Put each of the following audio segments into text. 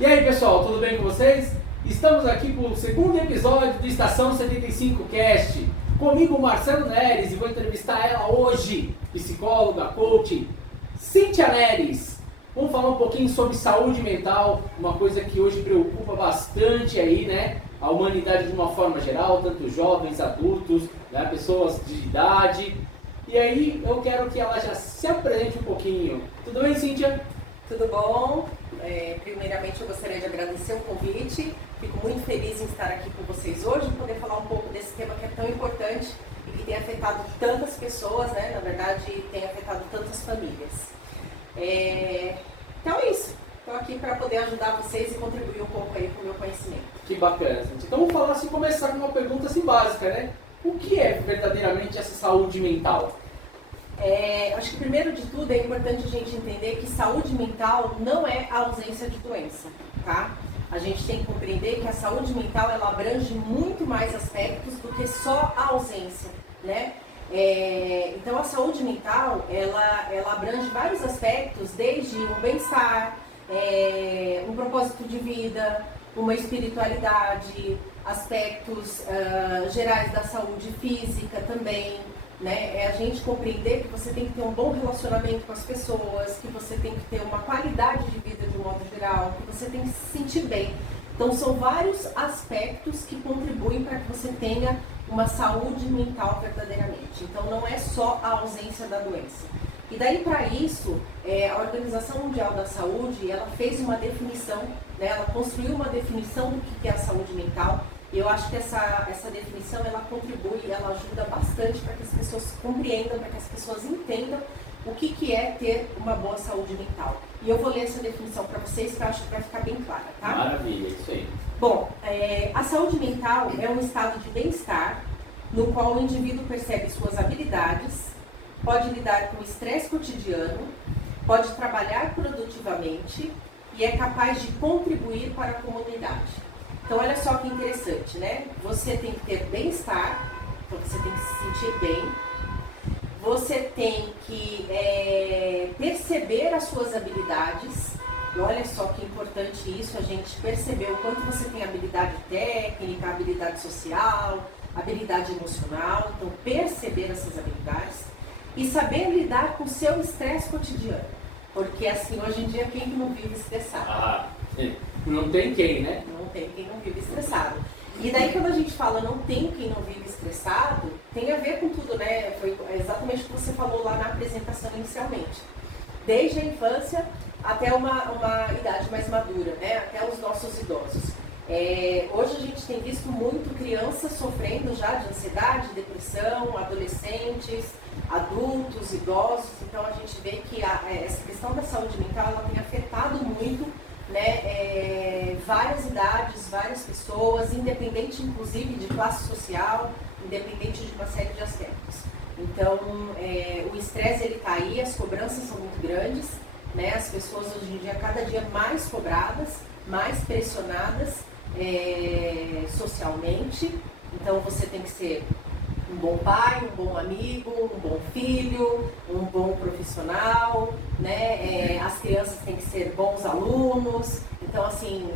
E aí pessoal, tudo bem com vocês? Estamos aqui para o segundo episódio do Estação 75 Cast. Comigo Marcelo Neres e vou entrevistar ela hoje, psicóloga, coach, Cíntia Neres. Vamos falar um pouquinho sobre saúde mental, uma coisa que hoje preocupa bastante aí, né? A humanidade de uma forma geral, tanto jovens, adultos, né? Pessoas de idade. E aí eu quero que ela já se apresente um pouquinho. Tudo bem, Cíntia? Tudo bom? Primeiramente eu gostaria de agradecer o convite. Fico muito feliz em estar aqui com vocês hoje e poder falar um pouco desse tema que é tão importante e que tem afetado tantas pessoas, né? Na verdade, tem afetado tantas famílias. Então é isso. Estou aqui para poder ajudar vocês e contribuir um pouco aí com o meu conhecimento. Que bacana, gente. Então vamos falar assim, começar com uma pergunta assim básica, né? O que é verdadeiramente essa saúde mental? Acho que primeiro de tudo é importante a gente entender que saúde mental não é a ausência de doença, tá? A gente tem que compreender que a saúde mental ela abrange muito mais aspectos do que só a ausência, né? Então a saúde mental ela abrange vários aspectos, desde um bem-estar, um propósito de vida, uma espiritualidade, aspectos gerais da saúde física também, né? É a gente compreender que você tem que ter um bom relacionamento com as pessoas, que você tem que ter uma qualidade de vida de um modo geral, que você tem que se sentir bem. Então são vários aspectos que contribuem para que você tenha uma saúde mental verdadeiramente. Então não é só a ausência da doença. E daí para isso, a Organização Mundial da Saúde, ela fez uma definição, né? Ela construiu uma definição do que é a saúde mental. E eu acho que essa definição, ela contribui, ela ajuda bastante para que as pessoas compreendam, para que as pessoas entendam o que é ter uma boa saúde mental. E eu vou ler essa definição para vocês, que eu acho que vai ficar bem clara, tá? Maravilha, isso aí. Bom, a saúde mental é um estado de bem-estar no qual o indivíduo percebe suas habilidades, pode lidar com o estresse cotidiano, pode trabalhar produtivamente e é capaz de contribuir para a comunidade. Então, olha só que interessante, né? Você tem que ter bem-estar, então você tem que se sentir bem. Você tem que perceber as suas habilidades. E olha só que importante isso, a gente perceber o quanto você tem habilidade técnica, habilidade social, habilidade emocional. Então, perceber essas habilidades e saber lidar com o seu estresse cotidiano. Porque, assim, hoje em dia, quem que não vive estressado? Não tem quem, né? Não tem quem não vive estressado. E daí quando a gente fala não tem quem não vive estressado, tem a ver com tudo, né? Foi exatamente o que você falou lá na apresentação inicialmente. Desde a infância até uma idade mais madura, né? Até os nossos idosos. Hoje a gente tem visto muito crianças sofrendo já de ansiedade, depressão, adolescentes, adultos, idosos. Então a gente vê que essa questão da saúde mental ela tem afetado muito, né, várias idades, várias pessoas, independente inclusive de classe social, independente de uma série de aspectos. Então, o estresse ele está aí, as cobranças são muito grandes, né, as pessoas hoje em dia cada dia mais cobradas, mais pressionadas socialmente. Então você tem que ser um bom pai, um bom amigo, um bom filho, um bom profissional, né? As crianças têm que ser bons alunos. Então, assim,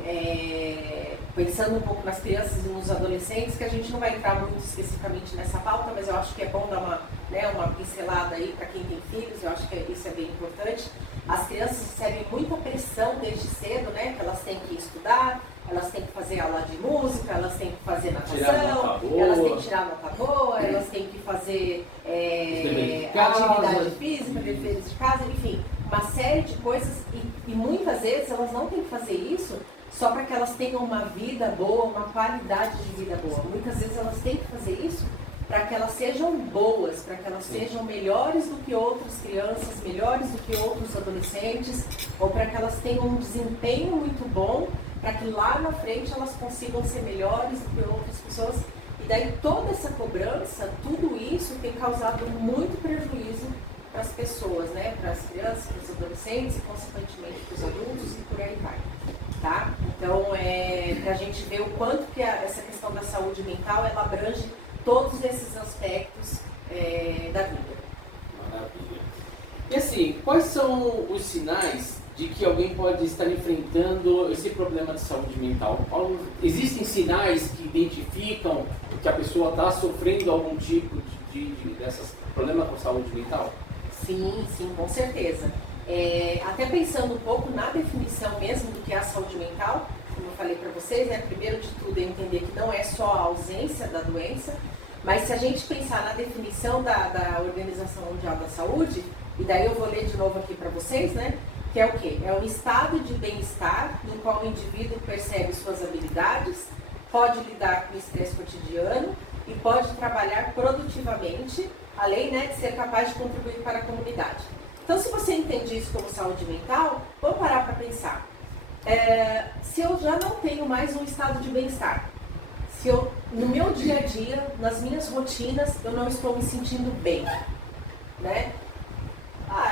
pensando um pouco nas crianças e nos adolescentes, que a gente não vai entrar muito especificamente nessa pauta, mas eu acho que é bom dar uma pincelada aí para quem tem filhos, eu acho que isso é bem importante. As crianças recebem muita pressão desde cedo, né? Que elas têm que estudar, elas têm que fazer aula de música, elas têm que fazer natação, elas têm que tirar nota boa, elas têm que fazer atividade física, deveres de casa, enfim, uma série de coisas e muitas vezes elas não têm que fazer isso só para que elas tenham uma vida boa, uma qualidade de vida boa. Muitas vezes elas têm que fazer isso para que elas sejam boas, para que elas sejam melhores do que outras crianças, melhores do que outros adolescentes, ou para que elas tenham um desempenho muito bom, para que lá na frente elas consigam ser melhores do que outras pessoas. E daí toda essa cobrança, tudo isso tem causado muito prejuízo para as pessoas, né? Para as crianças, para os adolescentes e consequentemente para os adultos e por aí vai. Tá? Então, para a gente ver o quanto que essa questão da saúde mental ela abrange todos esses aspectos da vida. Maravilha. E assim, quais são os sinais de que alguém pode estar enfrentando esse problema de saúde mental? Existem sinais que identificam que a pessoa está sofrendo algum tipo desses problemas com saúde mental? Sim, sim, com certeza. Até pensando um pouco na definição mesmo do que é a saúde mental, como eu falei para vocês, né, primeiro de tudo é entender que não é só a ausência da doença, mas se a gente pensar na definição da Organização Mundial da Saúde, e daí eu vou ler de novo aqui para vocês, né, que é o quê? É um estado de bem-estar no qual o indivíduo percebe suas habilidades, pode lidar com o estresse cotidiano e pode trabalhar produtivamente, além, né, de ser capaz de contribuir para a comunidade. Então, se você entende isso como saúde mental, vamos parar para pensar. Se eu já não tenho mais um estado de bem-estar, se eu, no meu dia a dia, nas minhas rotinas, eu não estou me sentindo bem, né?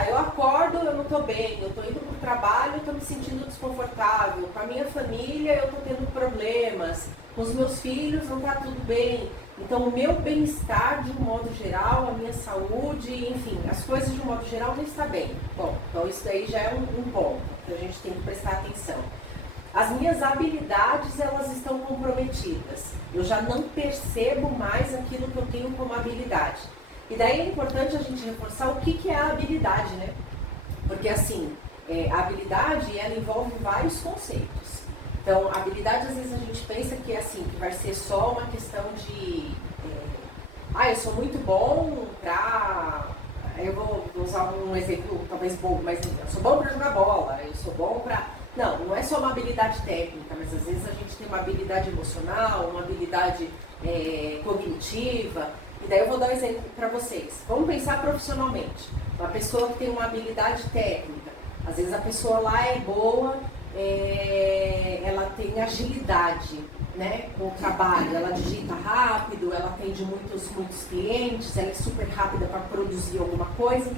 Eu acordo, eu não estou bem, eu estou indo para o trabalho, eu estou me sentindo desconfortável, com a minha família eu estou tendo problemas, com os meus filhos não está tudo bem. Então, o meu bem-estar, de um modo geral, a minha saúde, enfim, as coisas de um modo geral não está bem. Bom, então isso daí já é um ponto que a gente tem que prestar atenção. As minhas habilidades, elas estão comprometidas. Eu já não percebo mais aquilo que eu tenho como habilidade. E daí é importante a gente reforçar o que é a habilidade, né? Porque assim, a habilidade, ela envolve vários conceitos. Então, a habilidade, às vezes a gente pensa que assim, que vai ser só uma questão de... eu sou muito bom pra... Eu vou usar um exemplo talvez bobo, mas eu sou bom pra jogar bola, eu sou bom pra... Não é só uma habilidade técnica, mas às vezes a gente tem uma habilidade emocional, uma habilidade cognitiva. E daí eu vou dar um exemplo para vocês. Vamos pensar profissionalmente. Uma pessoa que tem uma habilidade técnica, às vezes a pessoa lá é boa, ela tem agilidade, né, com o trabalho, ela digita rápido, ela atende muitos clientes, ela é super rápida para produzir alguma coisa,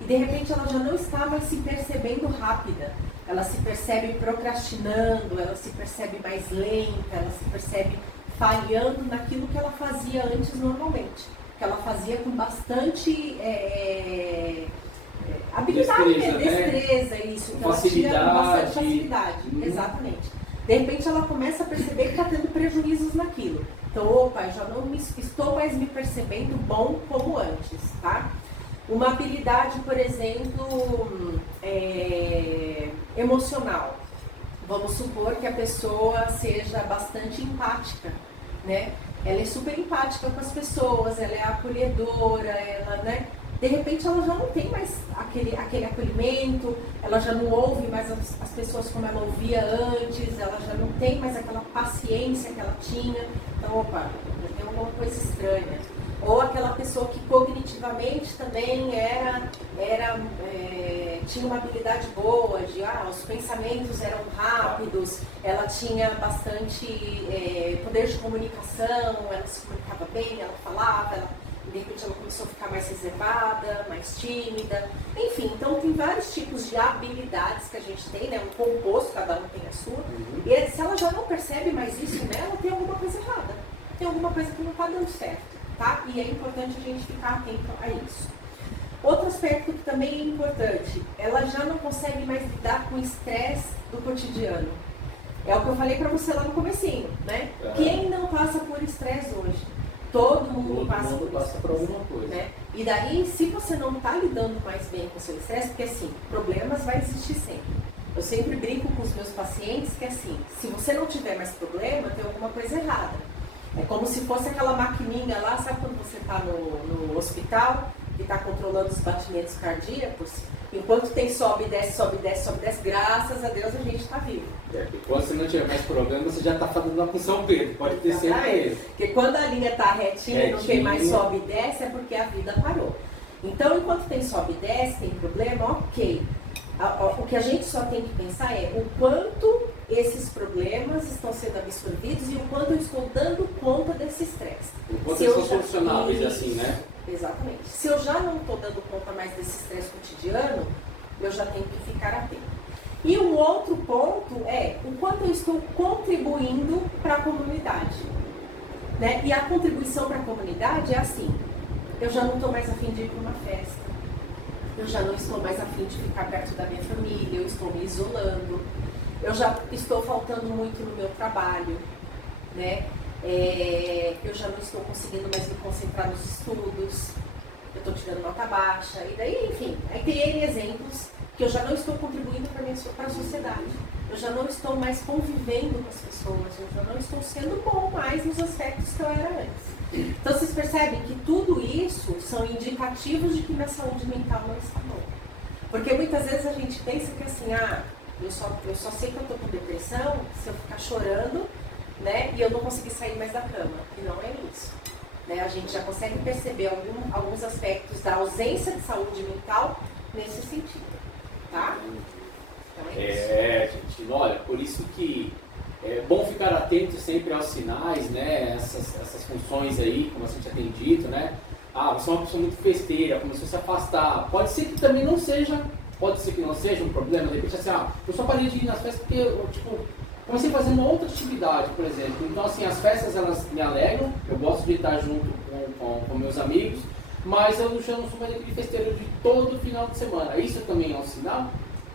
e de repente ela já não está mais se percebendo rápida, ela se percebe procrastinando, ela se percebe mais lenta, ela se percebe falhando naquilo que ela fazia antes normalmente, que ela fazia com bastante habilidade, destreza, isso, que ela tinha com bastante facilidade, exatamente. De repente ela começa a perceber que está tendo prejuízos naquilo. Então, eu já não estou mais me percebendo bom como antes, tá? Uma habilidade, por exemplo, emocional. Vamos supor que a pessoa seja bastante empática, né? Ela é super empática com as pessoas, ela é acolhedora, ela, né? De repente ela já não tem mais aquele acolhimento, ela já não ouve mais as pessoas como ela ouvia antes, ela já não tem mais aquela paciência que ela tinha. Então, tem alguma coisa estranha. Ou aquela pessoa que cognitivamente também tinha uma habilidade boa, os pensamentos eram rápidos, ela tinha bastante poder de comunicação, ela se comunicava bem, ela falava, de repente ela começou a ficar mais reservada, mais tímida, enfim, então tem vários tipos de habilidades que a gente tem, né? Um composto, cada um tem a sua, e se ela já não percebe mais isso nela, tem alguma coisa errada, tem alguma coisa que não está dando certo. Tá? E é importante a gente ficar atento a isso. Outro aspecto que também é importante, ela já não consegue mais lidar com o estresse do cotidiano. É o que eu falei para você lá no comecinho, né? Quem não passa por estresse hoje? Todo mundo passa por alguma coisa. Né? E daí, se você não está lidando mais bem com o seu estresse, porque assim, problemas vai existir sempre. Eu sempre brinco com os meus pacientes que assim, se você não tiver mais problema, tem alguma coisa errada. É como se fosse aquela maquininha lá, sabe quando você está no hospital e está controlando os batimentos cardíacos? Enquanto tem sobe, desce, graças a Deus a gente está vivo. E quando você não tiver mais problema, você já está fazendo uma função Pedro, pode ter certeza. Porque quando a linha está retinha e não tem mais sobe e desce, é porque a vida parou. Então, enquanto tem sobe e desce, tem problema, ok. O que a gente só tem que pensar é o quanto esses problemas estão sendo absorvidos e o quanto eu estou dando conta desse estresse. O quanto eles são solucionáveis assim, né? Exatamente. Se eu já não estou dando conta mais desse estresse cotidiano, eu já tenho que ficar atento. E um outro ponto é o quanto eu estou contribuindo para a comunidade. Né? E a contribuição para a comunidade é assim, eu já não estou mais a fim de ir para uma festa. eu já não estou mais afim de ficar perto da minha família, eu estou me isolando, eu já estou faltando muito no meu trabalho, né? Eu já não estou conseguindo mais me concentrar nos estudos, eu estou tirando nota baixa, e daí, enfim, aí tem N exemplos que eu já não estou contribuindo para a sociedade, eu já não estou mais convivendo com as pessoas, eu já não estou sendo bom mais nos aspectos que eu era antes. Então vocês percebem que tudo isso são indicativos de que minha saúde mental não está boa. Porque muitas vezes a gente pensa que assim, eu só sei que eu estou com depressão se eu ficar chorando, né, e eu não conseguir sair mais da cama. E não é isso. Né? A gente já consegue perceber alguns aspectos da ausência de saúde mental nesse sentido. Tá? Então é isso. Gente, olha, por isso que é bom ficar atento sempre aos sinais, né? Essas funções aí, como a gente já tem dito, né? Você é uma pessoa muito festeira, começou a se afastar. Pode ser que também não seja, um problema. De repente, assim, eu só parei de ir nas festas porque eu, comecei a fazer uma outra atividade, por exemplo. Então, assim, as festas, elas me alegram, eu gosto de estar junto com meus amigos, mas eu já não sou mais aquele festeiro de todo final de semana. Isso também é um sinal?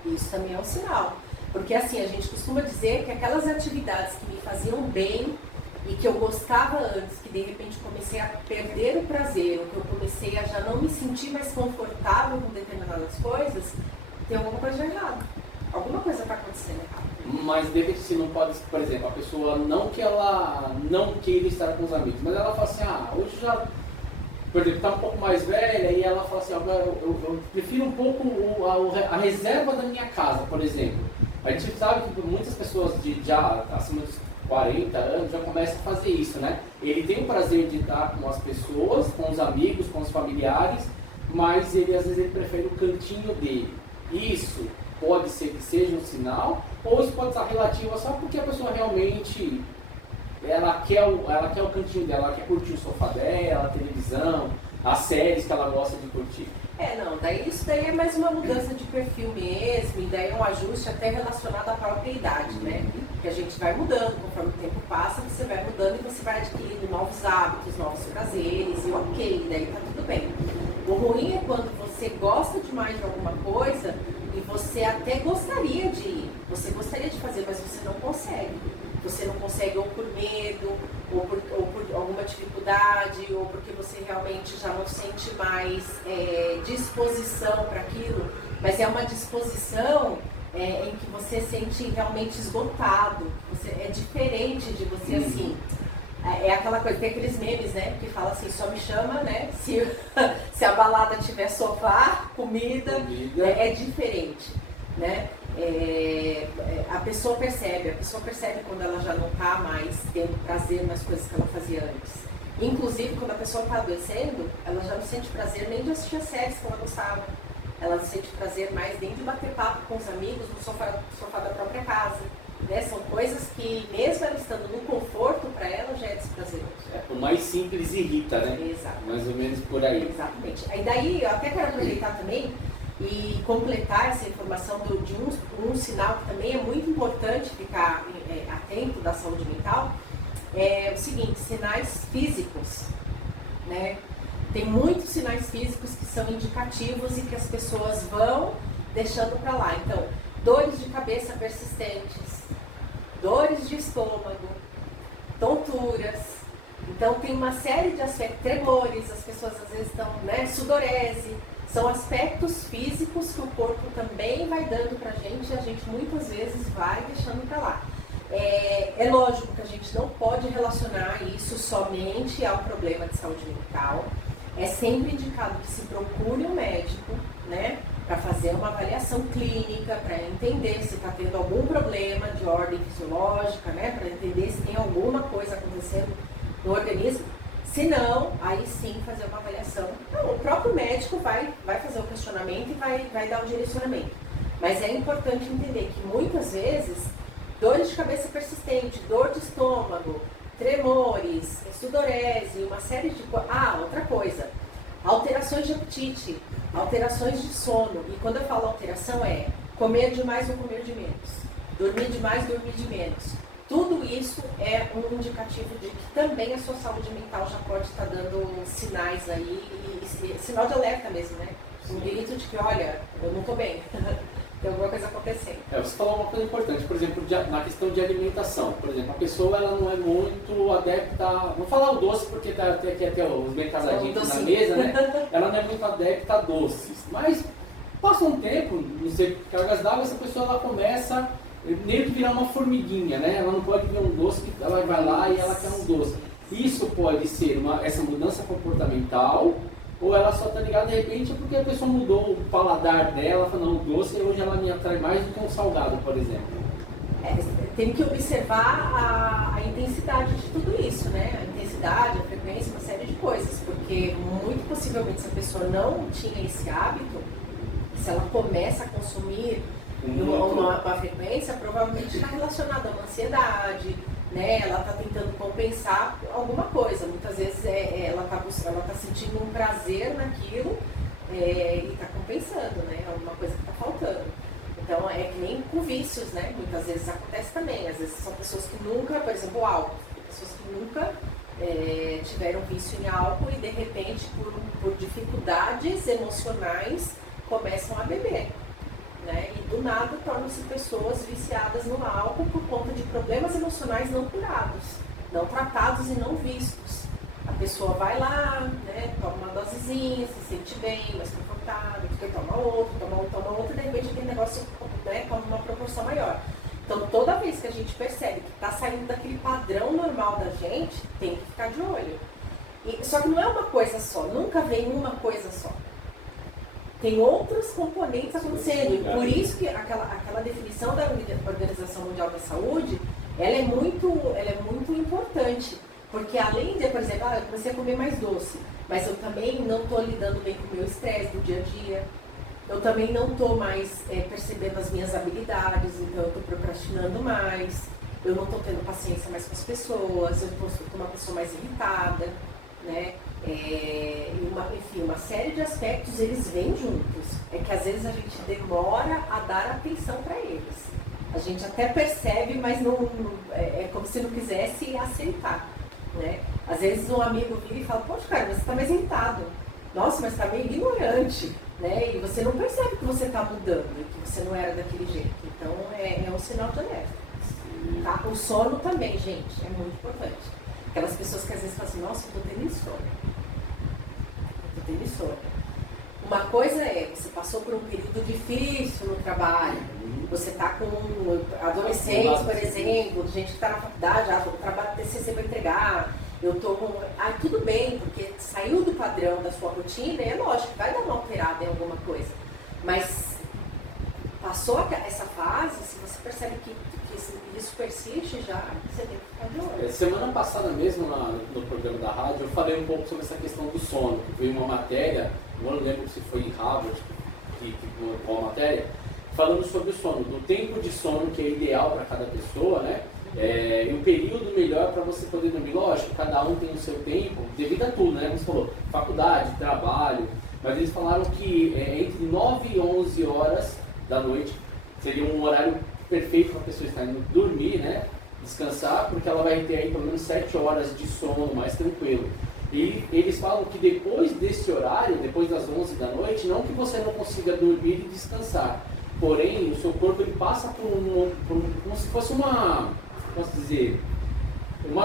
Isso também é um sinal. Porque assim, a gente costuma dizer que aquelas atividades que me faziam bem e que eu gostava antes, que de repente comecei a perder o prazer, ou que eu comecei a já não me sentir mais confortável com determinadas coisas, tem alguma coisa errada. Alguma coisa está acontecendo errado. Mas de repente se não pode, por exemplo, a pessoa não que ela não queira estar com os amigos, mas ela fala assim, hoje já, por exemplo, está um pouco mais velha e ela fala assim, eu prefiro um pouco a reserva da minha casa, por exemplo. A gente sabe que muitas pessoas já acima dos 40 anos já começam a fazer isso, né? Ele tem o prazer de estar com as pessoas, com os amigos, com os familiares, mas às vezes ele prefere o cantinho dele. Isso pode ser que seja um sinal, ou isso pode estar relativo só porque a pessoa realmente ela quer o cantinho dela, ela quer curtir o sofá dela, a televisão, as séries que ela gosta de curtir. Isso daí é mais uma mudança de perfil mesmo, e daí é um ajuste até relacionado à própria idade, né? Que a gente vai mudando, conforme o tempo passa, você vai mudando e você vai adquirindo novos hábitos, novos prazeres, e ok, daí tá tudo bem. O ruim é quando você gosta demais de alguma coisa e você até gostaria de ir, você gostaria de fazer, mas você não consegue. Você não consegue ou por medo, ou por alguma dificuldade, ou porque você realmente já não sente mais disposição para aquilo, mas é uma disposição em que você sente realmente esgotado. É diferente de você assim. É aquela coisa, tem aqueles memes, né, que fala assim, só me chama, né, se a balada tiver sofá, comida. É diferente, né? A pessoa percebe quando ela já não está mais tendo prazer nas coisas que ela fazia antes. Inclusive, quando a pessoa está adoecendo, ela já não sente prazer nem de assistir as séries que ela gostava. Ela não sente prazer mais nem de bater papo com os amigos no sofá da própria casa. Né? São coisas que, mesmo ela estando no conforto, para ela já é desprazeroso. O mais simples irrita, né? Exato. Mais ou menos por aí. Exatamente. Aí daí, eu até quero aproveitar também e completar essa informação de um sinal que também é muito importante ficar atento da saúde mental, é o seguinte, sinais físicos, né? Tem muitos sinais físicos que são indicativos e que as pessoas vão deixando para lá. Então, dores de cabeça persistentes, dores de estômago, tonturas. Então, tem uma série de aspectos, tremores, as pessoas às vezes estão, né, sudorese. São aspectos físicos que o corpo também vai dando pra gente e a gente muitas vezes vai deixando pra lá. É lógico que a gente não pode relacionar isso somente ao problema de saúde mental. É sempre indicado que se procure um médico, né, para fazer uma avaliação clínica, para entender se está tendo algum problema de ordem fisiológica, né, para entender se tem alguma coisa acontecendo no organismo. Se não, aí sim fazer uma avaliação. Não, o próprio médico vai fazer o questionamento e vai dar o direcionamento. Mas é importante entender que muitas vezes, dores de cabeça persistente, dor de estômago, tremores, sudorese, uma série de coisas. Outra coisa, alterações de apetite, alterações de sono. E quando eu falo alteração é comer demais ou comer de menos, dormir demais, dormir de menos. Tudo isso é um indicativo de que também a sua saúde mental já pode estar dando sinais aí, sinal de alerta mesmo, né? Um grito de que, olha, eu não tô bem. Tem alguma coisa acontecendo. Você falou uma coisa importante, por exemplo, na questão de alimentação. Por exemplo, a pessoa ela não é muito adepta, vou falar o doce porque tá aqui até os bem casadinhos na mesa, né? Ela não é muito adepta a doces. Mas passa um tempo, não sei, cargas d'água, essa pessoa ela começa meio que virar uma formiguinha, né? Ela não pode ver um doce, ela vai lá e ela quer um doce. Isso pode ser essa mudança comportamental, ou ela só tá ligada de repente porque a pessoa mudou o paladar dela, falou, não, o doce hoje ela me atrai mais do que um salgado, por exemplo. Tem que observar a intensidade de tudo isso, né? A intensidade, a frequência, uma série de coisas, porque muito possivelmente se a pessoa não tinha esse hábito, se ela começa a consumir uma frequência, provavelmente está relacionada a uma ansiedade, né? Ela está tentando compensar alguma coisa. Muitas vezes ela está sentindo um prazer naquilo e está compensando, né? Alguma coisa que está faltando. Então é que nem com vícios, né? Muitas vezes acontece também. Às vezes são pessoas que nunca, por exemplo, o álcool. Tem pessoas que nunca tiveram vício em álcool e de repente por dificuldades emocionais começam a beber. Né? E do nada tornam-se pessoas viciadas no álcool por conta de problemas emocionais não curados, não tratados e não vistos. A pessoa vai lá, né, toma uma dosezinha, se sente bem, mais confortável, depois toma outro, e de repente aquele negócio, né, toma uma proporção maior. Então toda vez que a gente percebe que está saindo daquele padrão normal da gente, tem que ficar de olho. Só que não é uma coisa só, nunca vem uma coisa só. Tem outros componentes acontecendo, e por isso que aquela definição da Organização Mundial da Saúde, ela é muito importante, porque além de, por exemplo, eu comecei a comer mais doce, mas eu também não estou lidando bem com o meu estresse do dia a dia, eu também não estou mais percebendo as minhas habilidades, então eu estou procrastinando mais, eu não estou tendo paciência mais com as pessoas, eu estou uma pessoa mais irritada, né? Enfim, uma série de aspectos eles vêm juntos. É que às vezes a gente demora a dar atenção para eles. A gente até percebe, mas é como se não quisesse aceitar, né? Às vezes um amigo vira e fala, poxa, cara, você está mais irritado. Nossa, mas está meio ignorante, né? E você não percebe que você está mudando, que você não era daquele jeito. Então é um sinal de alerta. Tá? O sono também, gente, é muito importante. Aquelas pessoas que às vezes falam assim, nossa, eu tô tendo insônia. Uma coisa você passou por um período difícil no trabalho, você está com adolescentes, por exemplo, gente que está na faculdade, o trabalho de TCC vai entregar, eu tô com... tudo bem, porque saiu do padrão da sua rotina, e é lógico, vai dar uma alterada em alguma coisa, mas passou essa fase, se você percebe que isso persiste já, você tem que ficar de olho. Semana passada mesmo, no programa da rádio, eu falei um pouco sobre essa questão do sono, que veio uma matéria, eu não lembro se foi em Harvard, que qual a matéria, falando sobre o sono, do tempo de sono que é ideal para cada pessoa, né? E o período melhor para você poder dormir. Lógico, cada um tem o seu tempo, devido a tudo, né? Como você falou, faculdade, trabalho, mas eles falaram que entre 9 e 11 horas da noite seria um horário perfeito para a pessoa estar indo dormir, né? Descansar, porque ela vai ter aí pelo menos 7 horas de sono mais tranquilo. E eles falam que depois desse horário, depois das 11 da noite, não que você não consiga dormir e descansar, porém o seu corpo ele passa por como se fosse uma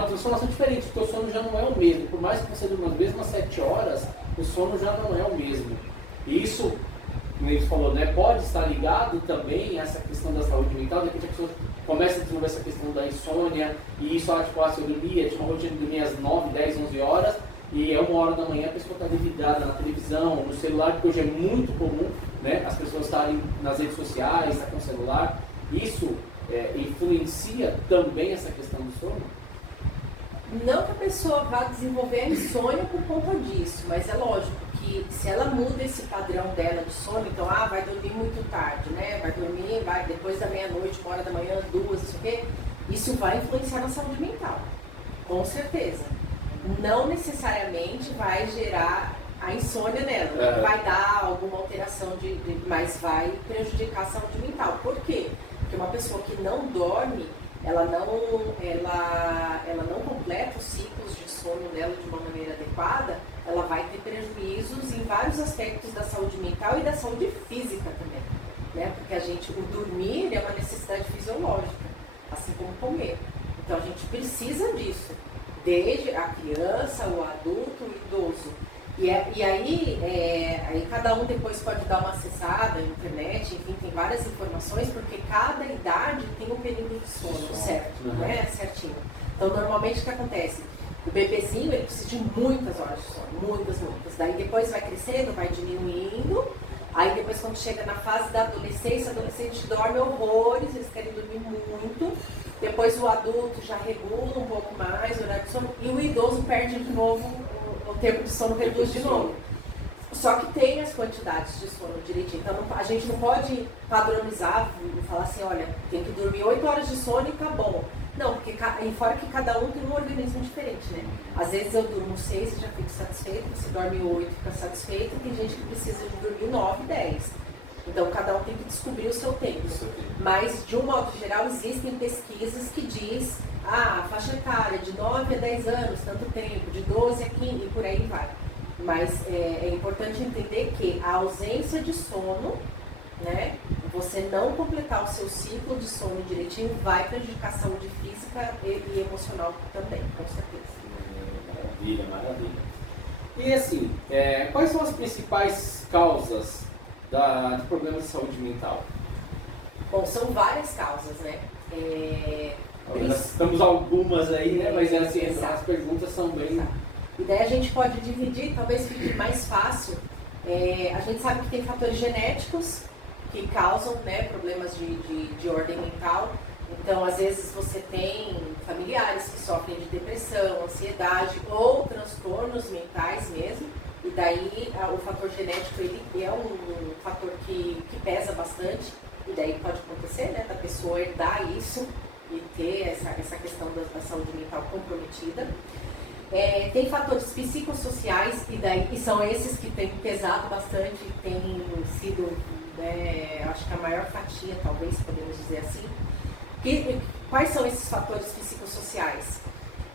transformação diferente, porque o sono já não é o mesmo. Por mais que você durma as mesmas 7 horas, o sono já não é o mesmo. E isso, como ele falou, né, pode estar ligado também a essa questão da saúde mental. De repente a pessoa começa a desenvolver essa questão da insônia, e isso, se eu dormia, tinha uma rotina de dormir às 9, 10, 11 horas, e é 1 hora da manhã a pessoa está ligada na televisão, no celular, porque hoje é muito comum, né, as pessoas estarem nas redes sociais, estar com o celular. Isso influencia também essa questão do sono? Não que a pessoa vá desenvolver a insônia por conta disso, mas é lógico que se ela muda esse padrão dela de sono, então, vai dormir muito tarde, né? Vai depois da meia-noite, 1 hora da manhã, 2, isso aqui, isso vai influenciar na saúde mental, com certeza. Não necessariamente vai gerar a insônia nela, não vai dar alguma alteração, mas vai prejudicar a saúde mental. Por quê? Porque uma pessoa que não dorme, ela não completa os ciclos de sono dela de uma maneira adequada, ela vai ter prejuízos em vários aspectos da saúde mental e da saúde física também, né? Porque o dormir é uma necessidade fisiológica, assim como comer. Então a gente precisa disso, desde a criança, o adulto, o idoso. E aí cada um depois pode dar uma acessada na internet, enfim, tem várias informações, porque cada idade tem um período de sono certo, né? Certinho. Então normalmente o que acontece? O bebezinho ele precisa de muitas horas de sono, muitas. Daí depois vai crescendo, vai diminuindo. Aí depois quando chega na fase da adolescência, o adolescente dorme horrores, eles querem dormir muito. Depois o adulto já regula um pouco mais o horário de sono e o idoso perde de novo, o tempo de sono reduz de novo. Só que tem as quantidades de sono direitinho. Então a gente não pode padronizar e falar assim, olha, tem que dormir 8 horas de sono e tá bom. Não, porque fora que cada um tem um organismo diferente, né? Às vezes eu durmo 6 e já fico satisfeito, você dorme 8 e fica satisfeito, tem gente que precisa de dormir 9, 10. Então cada um tem que descobrir o seu tempo. Mas de um modo geral existem pesquisas que diz, a faixa etária de 9 a 10 anos, tanto tempo, de 12 a 15 e por aí vai. Mas é importante entender que a ausência de sono, né, você não completar o seu ciclo de sono direitinho vai prejudicar a saúde física e emocional também, com certeza. Maravilha. E assim, quais são as principais causas de problemas de saúde mental? Bom, são várias causas, né? Nós temos algumas aí, né? Mas assim, as perguntas são bem... E daí a gente pode dividir, talvez fique mais fácil. A gente sabe que tem fatores genéticos que causam, né, problemas de ordem mental. Então, às vezes você tem familiares que sofrem de depressão, ansiedade ou transtornos mentais mesmo. E daí o fator genético ele é um fator que pesa bastante. E daí pode acontecer, né, da pessoa herdar isso e ter essa questão da saúde mental comprometida. Tem fatores psicossociais e são esses que têm pesado bastante, têm sido, acho que a maior fatia, talvez, podemos dizer assim. Quais são esses fatores psicossociais?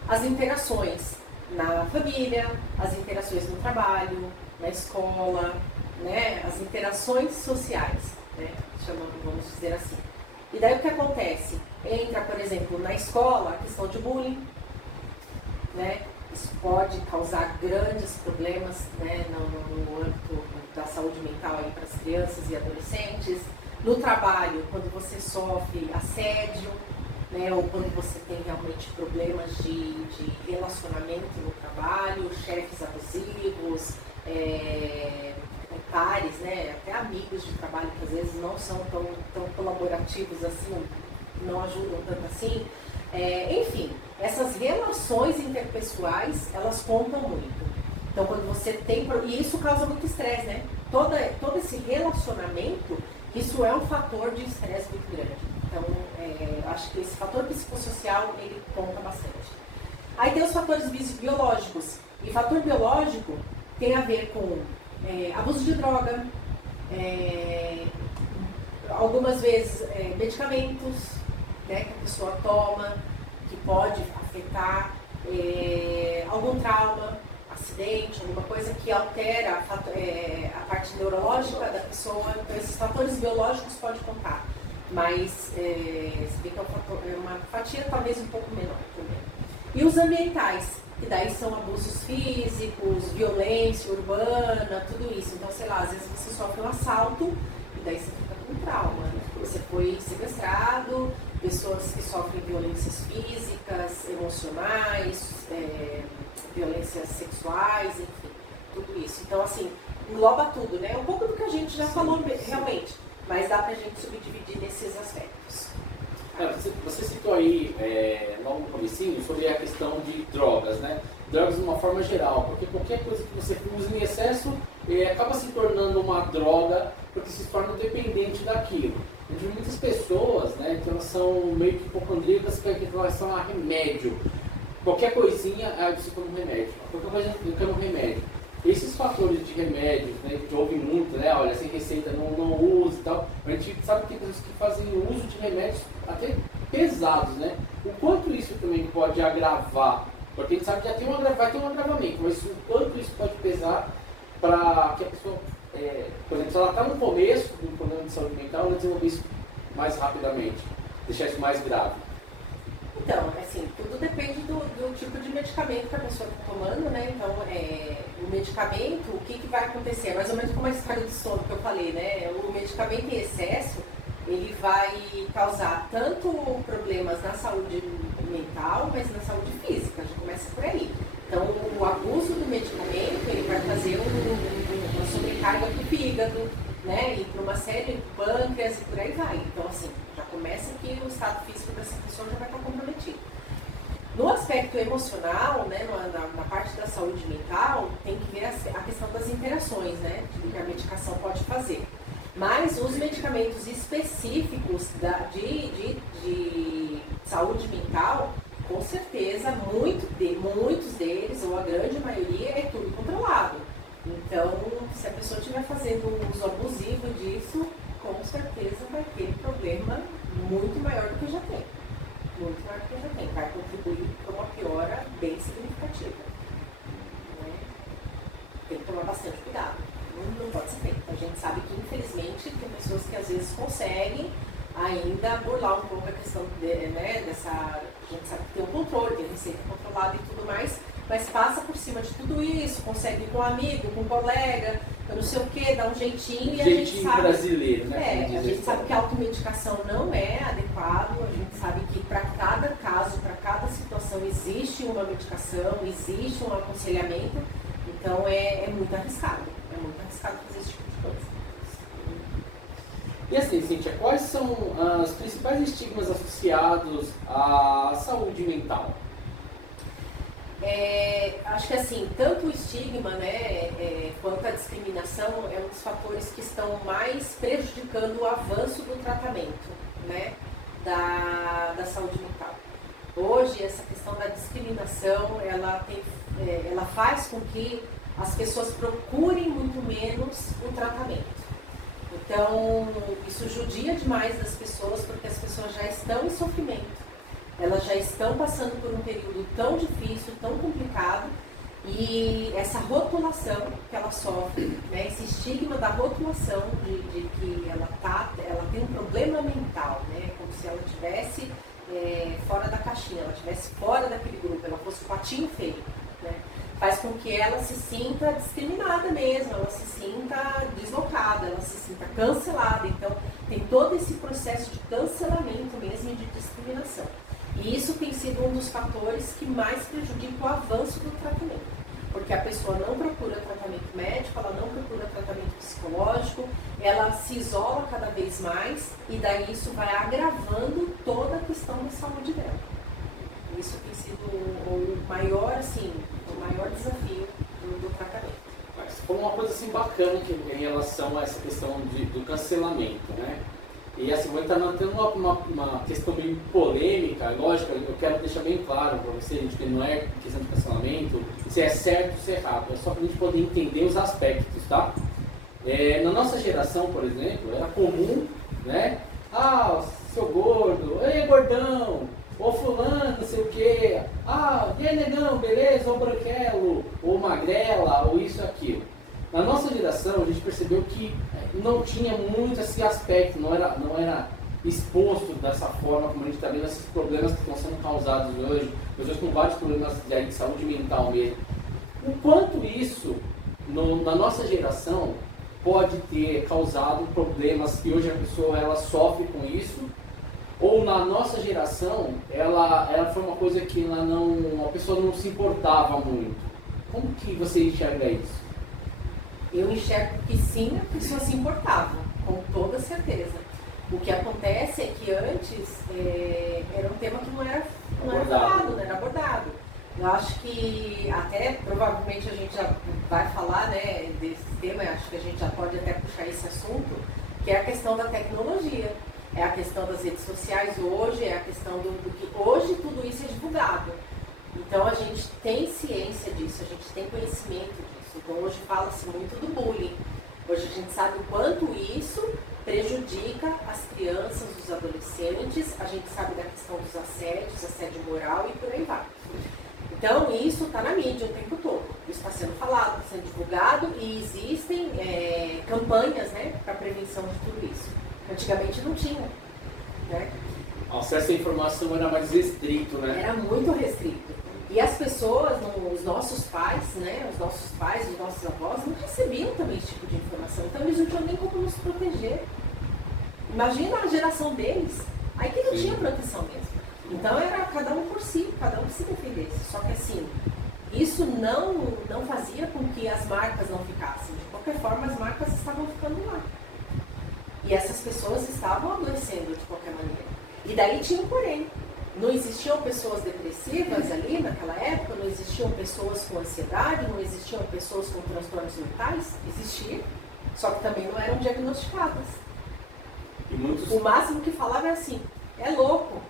As interações na família, as interações no trabalho, na escola, né? As interações sociais, né? Vamos dizer assim. E daí o que acontece? Entra, por exemplo, na escola, a questão de bullying, né? Isso pode causar grandes problemas, né, no âmbito da saúde mental para as crianças e adolescentes. No trabalho, quando você sofre assédio, né, ou quando você tem realmente problemas de relacionamento no trabalho, chefes abusivos, pares, né, até amigos de trabalho que às vezes não são tão colaborativos assim, não ajudam tanto assim. Enfim, essas relações interpessoais, elas contam muito. Então, quando você tem... E isso causa muito estresse, né? Todo esse relacionamento, isso é um fator de estresse muito grande. Então, acho que esse fator psicossocial, ele conta bastante. Aí tem os fatores biológicos. E fator biológico tem a ver com abuso de droga, algumas vezes medicamentos, né, que a pessoa toma, que pode afetar algum trauma, acidente, alguma coisa que altera a parte neurológica da pessoa. Então, esses fatores biológicos podem contar, mas se vê que é uma fatia talvez um pouco menor também. E os ambientais, que daí são abusos físicos, violência urbana, tudo isso. Então, sei lá, às vezes você sofre um assalto e daí você fica com trauma, né? Você foi sequestrado, pessoas que sofrem violências físicas, emocionais, violências sexuais, enfim, tudo isso. Então, assim, engloba tudo, né? Um pouco do que a gente já falou realmente, mas dá pra gente subdividir nesses aspectos. Você citou aí, logo no comecinho, sobre a questão de drogas, né? Drogas de uma forma geral, porque qualquer coisa que você usa em excesso acaba se tornando uma droga, porque se torna dependente daquilo. De muitas pessoas, né, então elas são meio que hipocondríacas com relação a remédio. Qualquer coisinha, você toma um remédio. Qualquer coisa, eu quero um remédio. Esses fatores de remédios, né, que a gente ouve muito, né, olha, sem receita não use e tal. A gente sabe que tem pessoas que fazem uso de remédios até pesados, né? O quanto isso também pode agravar, porque a gente sabe que vai ter um agravamento, mas o quanto isso pode pesar para que a pessoa, por exemplo, se ela está no começo do problema de saúde mental, ela desenvolver isso mais rapidamente, deixar isso mais grave. Então, assim, tudo depende do tipo de medicamento que a pessoa está tomando, né? Então, o medicamento, o que vai acontecer? É mais ou menos como a história do sono que eu falei, né? O medicamento em excesso, ele vai causar tanto problemas na saúde mental, mas na saúde física, já começa por aí. Então, o abuso do medicamento, ele vai fazer uma sobrecarga para o fígado, né? E para uma série de pâncreas e por aí vai. Então, assim, já começa que o estado físico dessa pessoa já vai estar comprometido. No aspecto emocional, né, na parte da saúde mental, tem que ver a questão das interações, né, que a medicação pode fazer. Mas os medicamentos específicos de saúde mental, com certeza, muitos deles, ou a grande maioria, é tudo controlado. Então, se a pessoa estiver fazendo um uso abusivo disso, com certeza vai ter problema muito maior do que já tem. Muito maior do que já tem. Vai contribuir para uma piora bem significativa. Né? Tem que tomar bastante cuidado. Não pode ser feito. A gente sabe que, infelizmente, tem pessoas que às vezes conseguem ainda burlar um pouco a questão dessa... A gente sabe que tem um controle, tem receita controlada e tudo mais, mas passa por cima de tudo isso, consegue com um amigo, com um colega, eu não sei o que, dá um jeitinho e a gente sabe... brasileiro, né? A gente sabe que a automedicação não é adequado, a gente sabe que para cada caso, para cada situação existe uma medicação, existe um aconselhamento, então é muito arriscado. É muito arriscado fazer esse tipo de coisa. E assim, Cíntia, quais são os principais estigmas associados à saúde mental? Acho que assim, tanto o estigma, né, quanto a discriminação é um dos fatores que estão mais prejudicando o avanço do tratamento, né, da saúde mental. Hoje, essa questão da discriminação, ela faz com que as pessoas procurem muito menos o tratamento. Então, isso judia demais das pessoas, porque as pessoas já estão em sofrimento. Elas já estão passando por um período tão difícil, tão complicado, e essa rotulação que ela sofre, né, esse estigma da rotulação de que ela tem um problema mental, né, como se ela estivesse fora da caixinha, ela estivesse fora daquele grupo, ela fosse o patinho feio, né, faz com que ela se sinta discriminada mesmo, ela se sinta deslocada, ela se sinta cancelada. Então, tem todo esse processo de cancelamento mesmo e de discriminação. E isso tem sido um dos fatores que mais prejudica o avanço do tratamento. Porque a pessoa não procura tratamento médico, ela não procura tratamento psicológico, ela se isola cada vez mais e daí isso vai agravando toda a questão da saúde dela. Isso tem sido o maior desafio do tratamento. Mas foi uma coisa assim bacana em relação a essa questão do cancelamento, né? E assim, vou entrar tendo uma questão bem polêmica, lógico, eu quero deixar bem claro para você, gente, que não é questão de cancelamento, se é certo ou se é errado, é só para a gente poder entender os aspectos, tá? Na nossa geração, por exemplo, era comum, né? Ah, seu gordo, ei gordão, ô fulano, não sei o quê, ah, e aí negão, beleza, ô branquelo, ou magrela, ou isso, aquilo. Na nossa geração, a gente percebeu que não tinha muito esse aspecto, não era exposto dessa forma como a gente está vendo esses problemas que estão sendo causados hoje, pessoas com vários problemas de saúde mental mesmo. O quanto isso, na nossa geração, pode ter causado problemas que hoje a pessoa ela sofre com isso, ou na nossa geração, ela foi uma coisa que a pessoa não se importava muito. Como que você enxerga isso? Eu enxergo que sim, a pessoa se importava, com toda certeza. O que acontece é que antes era um tema que não era falado, não era abordado. Eu acho que até provavelmente a gente já vai falar, né, desse tema, acho que a gente já pode até puxar esse assunto, que é a questão da tecnologia. É a questão das redes sociais hoje, é a questão do que hoje tudo isso é divulgado. Então a gente tem ciência disso, a gente tem conhecimento disso. Então hoje fala-se muito do bullying. Hoje a gente sabe o quanto isso prejudica as crianças, os adolescentes, a gente sabe da questão dos assédios, assédio moral e por aí vai. Então, isso está na mídia o tempo todo. Isso está sendo falado, está sendo divulgado e existem campanhas, né, para prevenção de tudo isso. Antigamente não tinha, né? O acesso à informação era mais restrito, né? Era muito restrito. E as pessoas, os nossos pais, né, os nossos avós, não recebiam também esse tipo de informação. Então, eles não tinham nem como nos proteger. Imagina a geração deles, aí que não tinha proteção mesmo. Então era cada um por si, cada um que se defendesse. Só que assim, isso não fazia com que as marcas não ficassem. De qualquer forma, as marcas estavam ficando lá. E essas pessoas estavam adoecendo de qualquer maneira. E daí tinha um porém. Não existiam pessoas depressivas ali naquela época, não existiam pessoas com ansiedade, não existiam pessoas com transtornos mentais, existia. Só que também não eram diagnosticadas. E muitos... O máximo que falava é assim, é louco.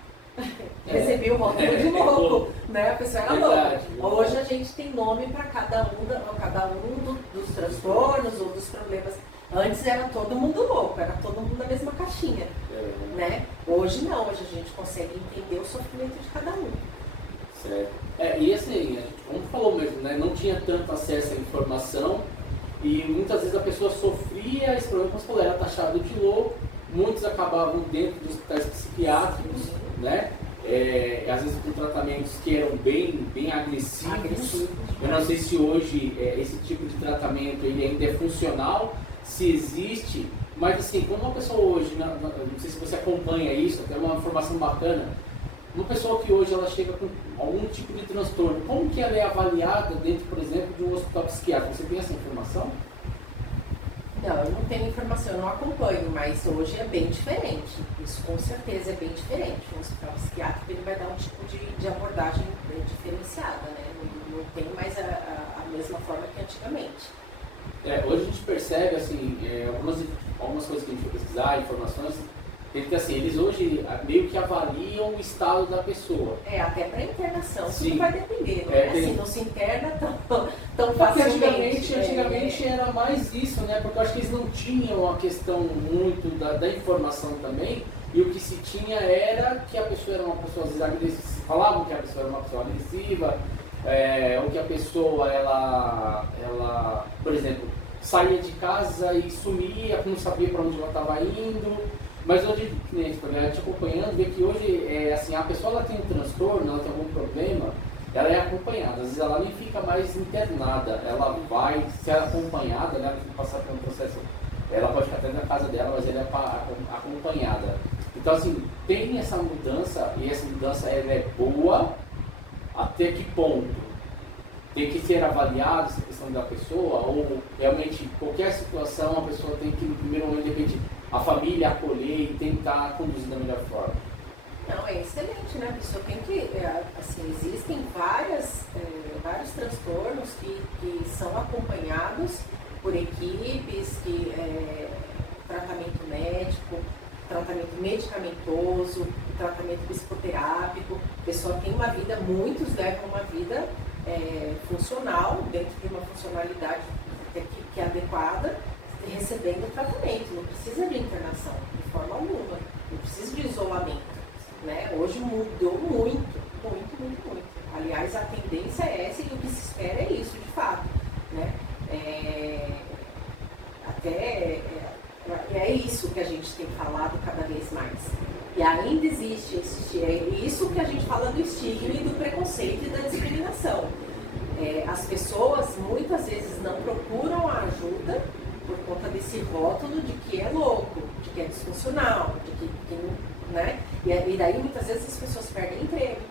Recebi o rótulo de louco, né? A pessoa era louca. Hoje a gente tem nome para cada um dos transtornos ou dos problemas. Antes era todo mundo louco, era todo mundo na mesma caixinha, né? Hoje não, hoje a gente consegue entender o sofrimento de cada um. Certo. E assim, a gente, como falou mesmo, né? Não tinha tanto acesso à informação e muitas vezes a pessoa sofria esse problema, como você falou, era taxado de louco. Muitos acabavam dentro dos hospitais psiquiátricos, né? Às vezes com tratamentos que eram bem agressivos. Eu não sei se hoje esse tipo de tratamento ele ainda é funcional, se existe, mas assim, como uma pessoa hoje, não sei se você acompanha isso, até uma informação bacana, uma pessoa que hoje ela chega com algum tipo de transtorno, como que ela é avaliada dentro, por exemplo, de um hospital psiquiátrico? Você tem essa informação? Não, eu não tenho informação, eu não acompanho, mas hoje é bem diferente. Isso com certeza é bem diferente. Um hospital psiquiátrico ele vai dar um tipo de abordagem diferenciada, né? Não tem mais a mesma forma que antigamente. Hoje a gente percebe assim, algumas coisas que a gente foi pesquisar, informações, que assim, eles hoje meio que avaliam o estado da pessoa. Até para internação, sim, tudo vai depender, não assim, não se interna tão facilmente. Antigamente era mais isso, né? Porque eu acho que eles não tinham a questão muito da informação também, e o que se tinha era que a pessoa era uma pessoa às vezes agressiva, falavam que a pessoa era uma pessoa agressiva, ou que a pessoa, ela, por exemplo, saía de casa e sumia, não sabia para onde ela estava indo. Mas hoje, a gente acompanhando, vê que hoje, assim, a pessoa ela tem um transtorno, ela tem algum problema, ela é acompanhada. Às vezes ela nem fica mais internada, ela vai ser acompanhada, né? Ela tem que passar por um processo, ela pode ficar até na casa dela, mas ela é acompanhada. Então, assim, tem essa mudança, e essa mudança ela é boa, até que ponto? Tem que ser avaliada essa questão da pessoa, ou realmente qualquer situação a pessoa tem que, no primeiro momento, de repente, a família acolher e tentar conduzir da melhor forma? Não, é excelente, né? A pessoa tem que, assim, existem vários transtornos que são acompanhados por equipes, tratamento médico, tratamento medicamentoso, tratamento psicoterápico. A pessoa tem uma vida, muitos levam uma vida funcional, dentro de uma funcionalidade que é adequada, recebendo tratamento, não precisa de internação, de forma alguma, não precisa de isolamento, né? Hoje mudou muito. Aliás, a tendência é essa e o que se espera é isso, de fato, né? É isso que a gente tem falado cada vez mais. E ainda existe isso que a gente fala do estigma e do preconceito e da discriminação. As pessoas muitas vezes não procuram a ajuda por conta desse rótulo de que é louco, de que é disfuncional, de que né? E daí muitas vezes as pessoas perdem emprego,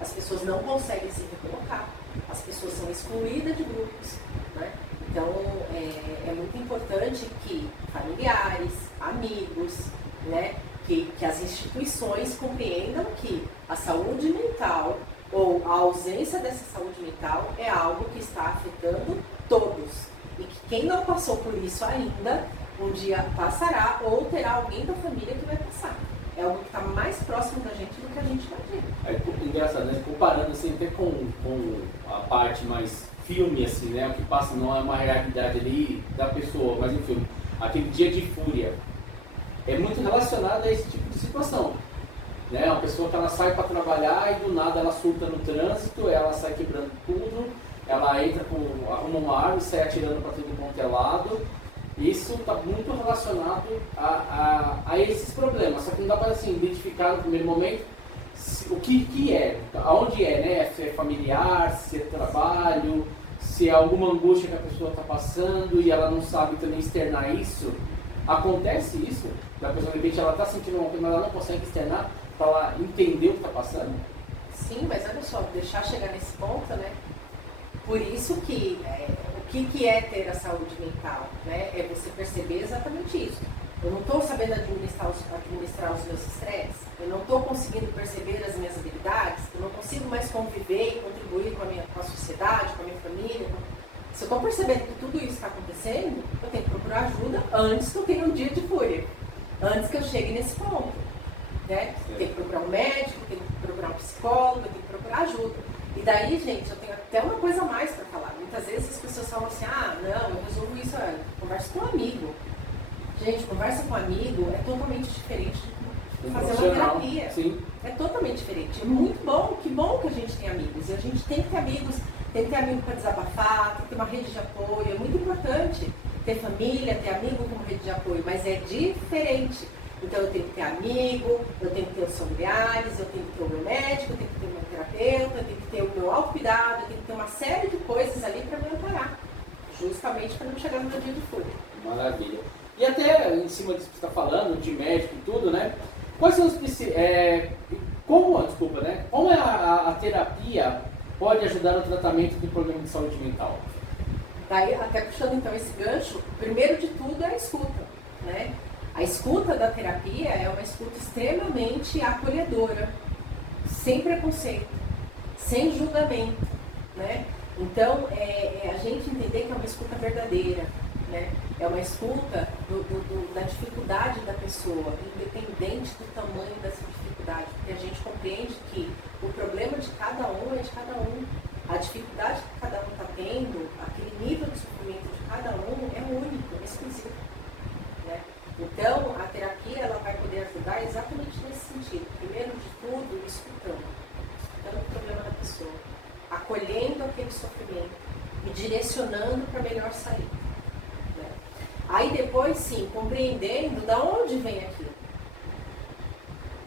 as pessoas não conseguem se recolocar, as pessoas são excluídas de grupos, né? Então é muito importante que familiares, amigos, né? Que as instituições compreendam que a saúde mental ou a ausência dessa saúde mental é algo que está afetando todos. E que quem não passou por isso ainda, um dia passará ou terá alguém da família que vai passar. É algo que está mais próximo da gente do que a gente imagina. Engraçado, né? Comparando assim, até com a parte mais filme, assim, né? O que passa não é uma realidade ali da pessoa, mas enfim, aquele Dia de Fúria. é muito relacionado a esse tipo de situação. Né? Uma pessoa que ela sai para trabalhar e do nada ela surta no trânsito, ela sai quebrando tudo, ela entra arruma uma arma e sai atirando para tudo quanto é lado. Isso está muito relacionado a esses problemas, só que não dá para assim, identificar no primeiro momento o que é, aonde é, né? Se é familiar, se é trabalho, se é alguma angústia que a pessoa está passando e ela não sabe também externar isso. Acontece isso? Da pessoa, de repente, ela está sentindo uma coisa, mas ela não consegue externar para ela entender o que está passando? Sim, mas olha só, deixar chegar nesse ponto, né? Por isso que o que é ter a saúde mental, né? É você perceber exatamente isso. Eu não estou sabendo administrar os meus estresses, eu não estou conseguindo perceber as minhas habilidades, eu não consigo mais conviver e contribuir com a sociedade, com a minha família. Se eu estou percebendo que tudo isso está acontecendo, eu tenho que procurar ajuda antes que eu tenha um dia de fúria, antes que eu chegue nesse ponto. Né? Eu tenho que procurar um médico, eu tenho que procurar um psicólogo, eu tenho que procurar ajuda. E daí, gente, eu tenho até uma coisa a mais para falar. Muitas vezes as pessoas falam assim, não, eu resolvo isso, conversa com um amigo. Gente, conversa com um amigo é totalmente diferente de fazer uma terapia. Sim. É totalmente diferente. É muito bom, que bom que a gente tem amigos. E a gente tem que ter amigos, tem que ter amigo para desabafar, tem que ter uma rede de apoio. É muito importante ter família, ter amigo como rede de apoio, mas é diferente. Então eu tenho que ter amigo, eu tenho que ter os familiares, eu tenho que ter o meu médico, eu tenho que ter o meu terapeuta, eu tenho que ter o meu autocuidado, eu tenho que ter uma série de coisas ali para me amparar, justamente para não chegar no meu dia de fúria. Maravilha. E até em cima disso que você está falando, de médico e tudo, né? Quais são os como a terapia pode ajudar no tratamento do problema de saúde mental? Daí, até puxando então esse gancho, primeiro de tudo é a escuta, né? A escuta da terapia é uma escuta extremamente acolhedora, sem preconceito, sem julgamento, né? Então, a gente entender que é uma escuta verdadeira, né? É uma escuta da dificuldade da pessoa, independente do tamanho dessa dificuldade, porque a gente compreende que o problema de cada um é de cada um. A dificuldade que cada um está tendo, aquele nível de sofrimento de cada um é único, é exclusivo. Né? Então, a terapia ela vai poder ajudar exatamente nesse sentido. Primeiro de tudo, escutando o problema da pessoa, acolhendo aquele sofrimento e direcionando para melhor sair. Né? Aí depois, sim, compreendendo de onde vem aquilo.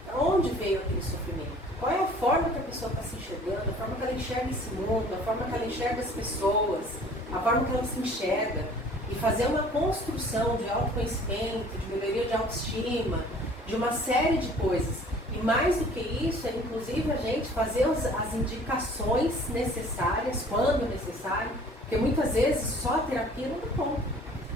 De onde veio aquele sofrimento. Qual é a forma que a pessoa está se enxergando, a forma que ela enxerga esse mundo, a forma que ela enxerga as pessoas, a forma que ela se enxerga. E fazer uma construção de autoconhecimento, de melhoria de autoestima, de uma série de coisas. E mais do que isso, é inclusive a gente fazer as indicações necessárias, quando necessário, porque muitas vezes só a terapia não dá conta.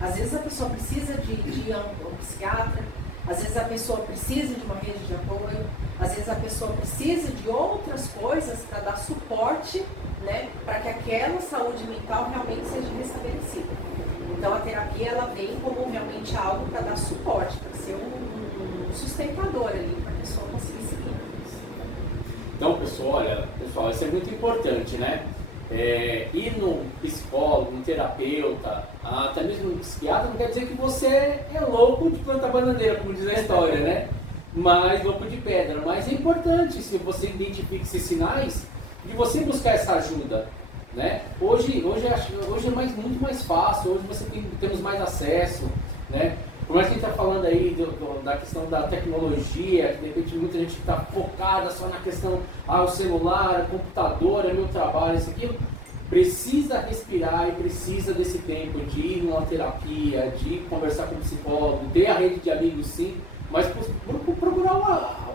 Às vezes a pessoa precisa de ir a um psiquiatra, às vezes a pessoa precisa de uma rede de apoio, às vezes a pessoa precisa de outras coisas para dar suporte, né, para que aquela saúde mental realmente seja restabelecida. Então a terapia ela vem como realmente algo para dar suporte, para ser um sustentador ali, para a pessoa conseguir seguir. Então, pessoal, isso é muito importante, né? Ir no psicólogo, no terapeuta, até mesmo no psiquiatra, não quer dizer que você é louco de plantar bananeira, como diz a história, né? Mas louco de pedra. Mas é importante, se você identifica esses sinais, de você buscar essa ajuda. Né? Hoje é muito mais fácil, hoje temos mais acesso, né? Por mais que a gente está falando aí da questão da tecnologia, que de repente muita gente está focada só na questão, o celular, o computador, é meu trabalho, isso aquilo, precisa respirar e precisa desse tempo de ir numa terapia, de conversar com o psicólogo, ter a rede de amigos sim, mas procurar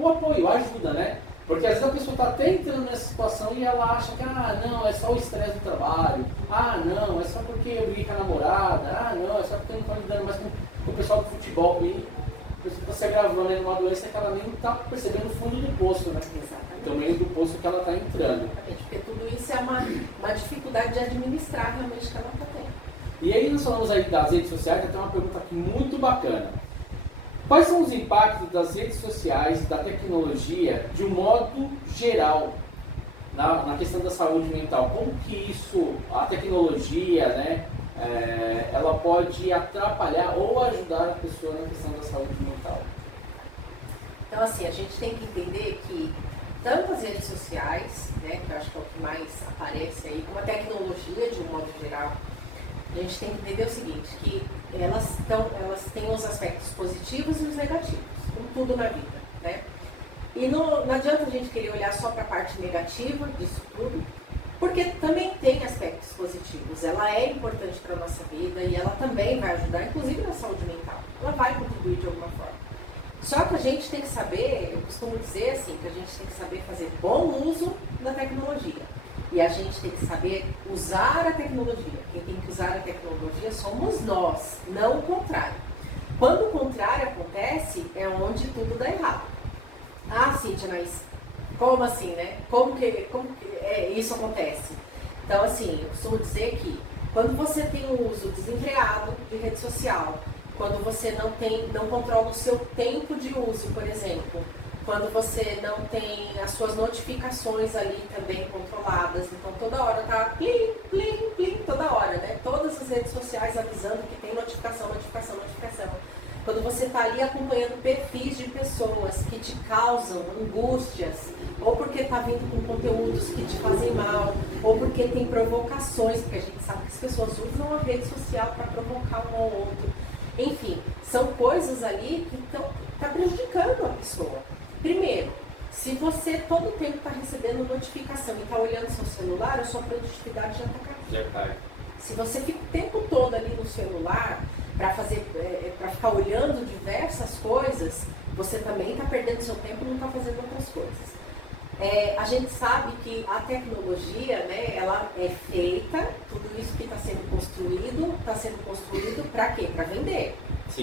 o apoio, a ajuda, né? Porque às vezes a pessoa está até entrando nessa situação e ela acha que, não, é só o estresse do trabalho, não, é só porque eu briguei com a namorada, não, é só porque eu não estou lidando mais com o pessoal do futebol. E a pessoa está se agravando em uma doença que ela nem está percebendo o fundo do poço, né? Exatamente. Então, meio do poço que ela está entrando. Exatamente, porque tudo isso é uma dificuldade de administrar realmente que ela está tendo. E aí nós falamos aí das redes sociais, tem uma pergunta aqui muito bacana. Quais são os impactos das redes sociais e da tecnologia de um modo geral na questão da saúde mental? Como que isso, a tecnologia, né, ela pode atrapalhar ou ajudar a pessoa na questão da saúde mental? Então, assim, a gente tem que entender que tanto as redes sociais, né, que eu acho que é o que mais aparece aí, como a tecnologia de um modo geral, a gente tem que entender o seguinte, que elas têm os aspectos positivos e os negativos, como tudo na vida, né? E não adianta a gente querer olhar só para a parte negativa disso tudo, porque também tem aspectos positivos. Ela é importante para a nossa vida e ela também vai ajudar, inclusive na saúde mental. Ela vai contribuir de alguma forma. Só que a gente tem que saber, eu costumo dizer assim, que a gente tem que saber fazer bom uso da tecnologia. E a gente tem que saber usar a tecnologia. Quem tem que usar a tecnologia somos nós, não o contrário. Quando o contrário acontece, é onde tudo dá errado. Ah, Cíntia, mas como assim, né? Como que isso acontece? Então, assim, eu costumo dizer que quando você tem um uso desenfreado de rede social, quando você não controla o seu tempo de uso, por exemplo, quando você não tem as suas notificações ali também controladas, então toda hora tá plim, plim, plim, toda hora, né? Todas as redes sociais avisando que tem notificação. Quando você está ali acompanhando perfis de pessoas que te causam angústias, ou porque está vindo com conteúdos que te fazem mal, ou porque tem provocações, porque a gente sabe que as pessoas usam a rede social para provocar um ao outro. Enfim, são coisas ali que estão prejudicando a pessoa. Primeiro, se você todo o tempo está recebendo notificação e está olhando seu celular, a sua produtividade já está caindo. Se você fica o tempo todo ali no celular para ficar olhando diversas coisas, você também está perdendo seu tempo e não está fazendo outras coisas. A gente sabe que a tecnologia, né, ela é feita, tudo isso que está sendo construído para quê? Para vender.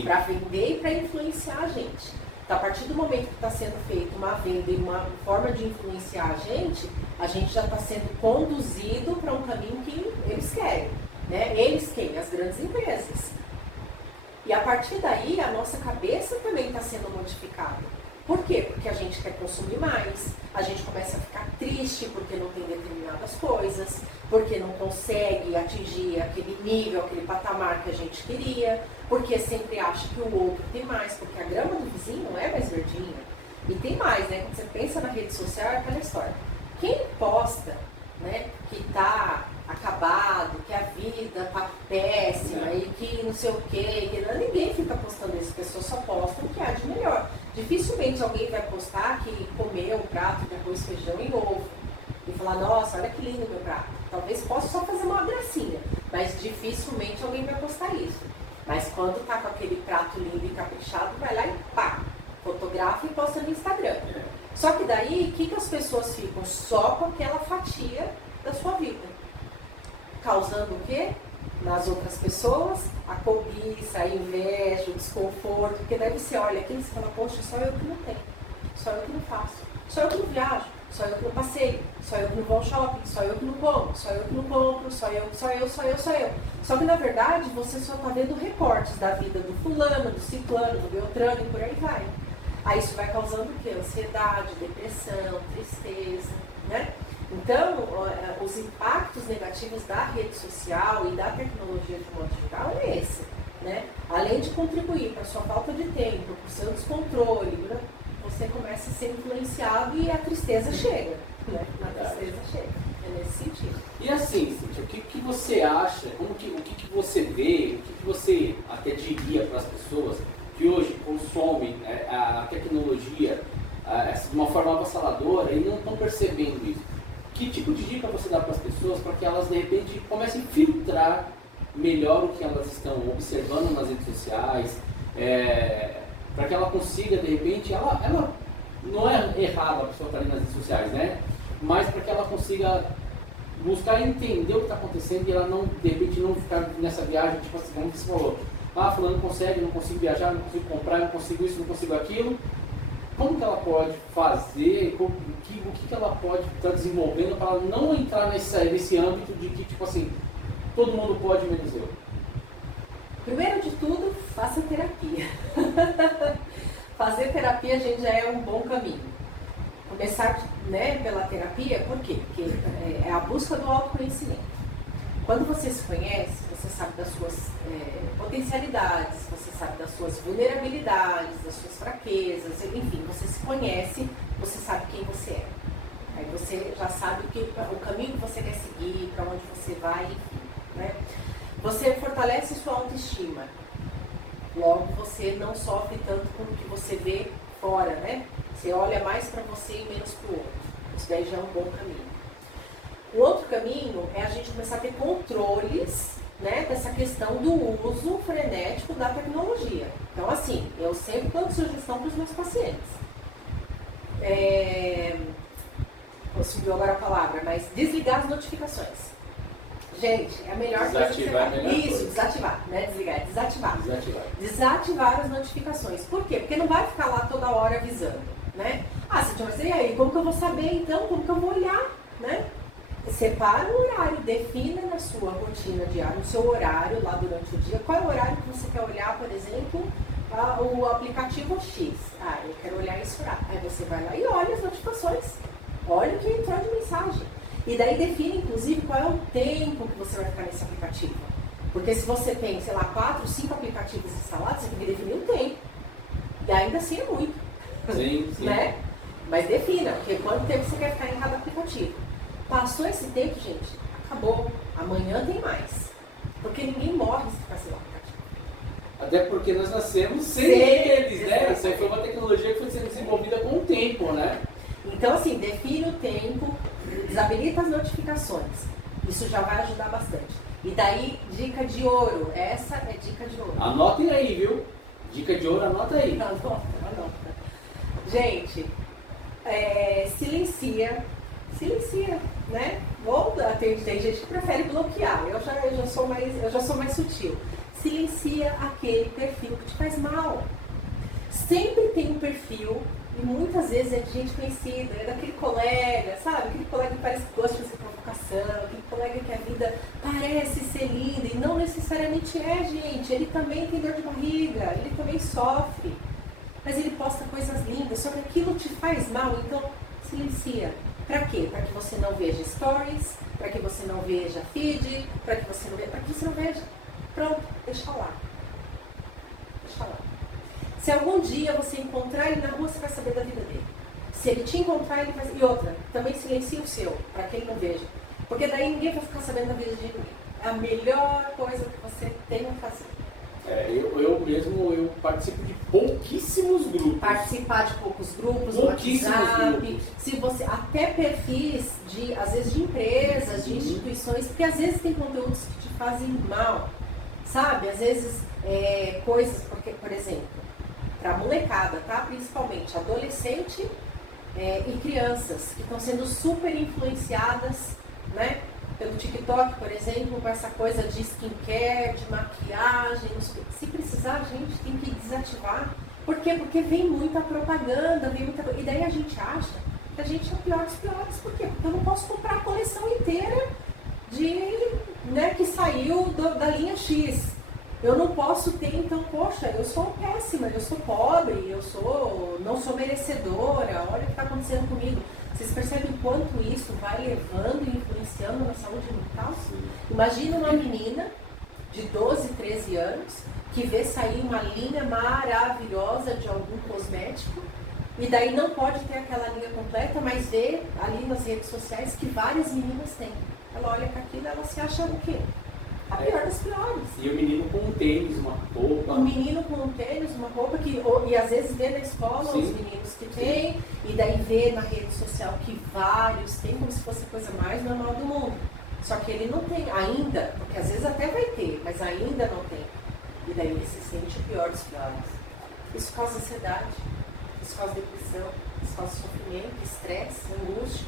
Para vender e para influenciar a gente. Então, a partir do momento que está sendo feita uma venda e uma forma de influenciar a gente já está sendo conduzido para um caminho que eles querem. Né? Eles quem? As grandes empresas. E a partir daí, a nossa cabeça também está sendo modificada. Por quê? Porque a gente quer consumir mais, a gente começa a ficar triste porque não tem determinadas coisas, porque não consegue atingir aquele nível, aquele patamar que a gente queria, porque sempre acha que o outro tem mais, porque a grama do vizinho não é mais verdinha. E tem mais, né? Quando você pensa na rede social, é aquela história. Quem posta, né, que está acabado, que a vida tá péssima e que não sei o quê, ninguém fica postando isso, as pessoas só postam o que há de melhor. Dificilmente alguém vai postar que comeu um prato de arroz, feijão e ovo e falar, nossa, olha que lindo meu prato. Talvez possa só fazer uma gracinha, mas dificilmente alguém vai postar isso. Mas quando tá com aquele prato lindo e caprichado, vai lá e pá, fotografa e posta no Instagram. Só que daí, o que as pessoas ficam? Só com aquela fatia da sua vida. Causando o quê? Nas outras pessoas, a cobiça, a inveja, o desconforto, porque daí você olha aquilo e você fala, poxa, só eu que não tenho, só eu que não faço, só eu que não viajo, só eu que não passeio, só eu que não vou ao shopping, só eu que não como, só eu que não compro, só eu. Só que na verdade você só está vendo recortes da vida do fulano, do ciclano, do beltrano e por aí vai. Aí isso vai causando o quê? Ansiedade, depressão, tristeza, né? Então, os impactos negativos da rede social e da tecnologia de modo geral é esse, né? Além de contribuir para a sua falta de tempo, para o seu descontrole, né? Você começa a ser influenciado e a tristeza chega, né? A tristeza chega, é nesse sentido. E assim, Cíntia, o que você acha, o que você vê, o que você até diria para as pessoas que hoje consomem a tecnologia de uma forma avassaladora e não estão percebendo isso? Que tipo de dica você dá para as pessoas para que elas, de repente, comecem a filtrar melhor o que elas estão observando nas redes sociais, para que ela consiga, de repente, ela não é errado a pessoa estar ali nas redes sociais, né? Mas para que ela consiga buscar entender o que está acontecendo e ela não, de repente, não ficar nessa viagem, tipo assim, como você falou, fulano consegue, não consigo viajar, não consigo comprar, não consigo isso, não consigo aquilo. Como que ela pode fazer, o que ela pode estar desenvolvendo para ela não entrar nesse âmbito de que, tipo assim, todo mundo pode, menos eu? Primeiro de tudo, faça terapia. Fazer terapia, gente, já é um bom caminho. Começar, né, pela terapia, por quê? Porque é a busca do autoconhecimento. Quando você se conhece, você sabe das suas potencialidades, você sabe das suas vulnerabilidades, das suas fraquezas, enfim, você se conhece, você sabe quem você é. Aí você já sabe o caminho que você quer seguir, para onde você vai, enfim, né? Você fortalece sua autoestima. Logo, você não sofre tanto com o que você vê fora, né? Você olha mais para você e menos para o outro. Isso daí já é um bom caminho. O outro caminho é a gente começar a ter controles, né, dessa questão do uso frenético da tecnologia. Então, assim, eu sempre dou sugestão para os meus pacientes. Subiu agora a palavra, mas desligar as notificações. Gente, é a melhor coisa que você faz. Isso, desativar, né? Desligar, é desativar. Desativar as notificações. Por quê? Porque não vai ficar lá toda hora avisando, né? Ah, Cintia, mas e aí? Como que eu vou saber então? Como que eu vou olhar, né? Separa o horário, defina na sua rotina diária, no seu horário lá durante o dia, qual é o horário que você quer olhar, por exemplo, o aplicativo X. Ah, eu quero olhar esse horário. Aí você vai lá e olha as notificações, olha o que entrou de mensagem. E daí define, inclusive, qual é o tempo que você vai ficar nesse aplicativo. Porque se você tem, sei lá, 4, 5 aplicativos instalados, você tem que definir um tempo. E ainda assim é muito. Sim, sim. Né? Mas defina, porque quanto tempo você quer ficar em cada aplicativo. Passou esse tempo, gente, acabou. Amanhã tem mais. Porque ninguém morre se ficar sem o aplicativo. Até porque nós nascemos sem eles, né? Isso aí foi uma tecnologia que foi sendo desenvolvida com o tempo, né? Então, assim, define o tempo, desabilita as notificações. Isso já vai ajudar bastante. E daí, dica de ouro. Essa é dica de ouro. Anotem aí, viu? Dica de ouro, anota aí. Anota. Gente, silencia, né? Tem gente que prefere bloquear. Eu já sou mais sutil. Silencia aquele perfil que te faz mal. Sempre tem um perfil, e muitas vezes é de gente conhecida, é daquele colega, sabe? Aquele colega que parece que gosta de fazer provocação, aquele colega que a vida parece ser linda e não necessariamente é, gente. Ele também tem dor de barriga, ele também sofre, mas ele posta coisas lindas, só que aquilo te faz mal, então silencia. Pra quê? Para que você não veja stories, para que você não veja feed, para que você não veja. Pronto, deixa lá. Se algum dia você encontrar ele na rua, você vai saber da vida dele. Se ele te encontrar, ele vai... E outra, também silencia o seu, para que ele não veja. Porque daí ninguém vai ficar sabendo da vida de ninguém. É a melhor coisa que você tem a fazer. Eu participo de pouquíssimos grupos. Participar de poucos grupos, no WhatsApp. Se você, até perfis, às vezes de empresas, de instituições, porque às vezes tem conteúdos que te fazem mal. Sabe? Às vezes, coisas, porque, por exemplo, para molecada, tá? Principalmente adolescente e crianças que estão sendo super influenciadas, né? Pelo TikTok, por exemplo, com essa coisa de skincare, de maquiagem. Se precisar, a gente tem que desativar. Por quê? Porque vem muita propaganda, e daí a gente acha que a gente é o pior dos piores. Por quê? Porque eu não posso comprar a coleção inteira que saiu da linha X. Eu não posso ter, então, poxa, eu sou péssima, eu sou pobre, não sou merecedora, olha o que está acontecendo comigo. Vocês percebem quanto isso vai levando e influenciando na saúde mental? Imagina uma menina de 12, 13 anos que vê sair uma linha maravilhosa de algum cosmético e daí não pode ter aquela linha completa, mas vê ali nas redes sociais que várias meninas têm. Ela olha para aquilo e ela se acha o quê? A pior das piores. E o menino com um tênis, uma roupa. O menino com um tênis, uma roupa e às vezes vê na escola os meninos que tem, e daí vê na rede social que vários têm como se fosse a coisa mais normal do mundo. Só que ele não tem ainda, porque às vezes até vai ter, mas ainda não tem. E daí ele se sente o pior dos piores. Isso causa ansiedade, isso causa depressão, isso causa sofrimento, estresse, angústia.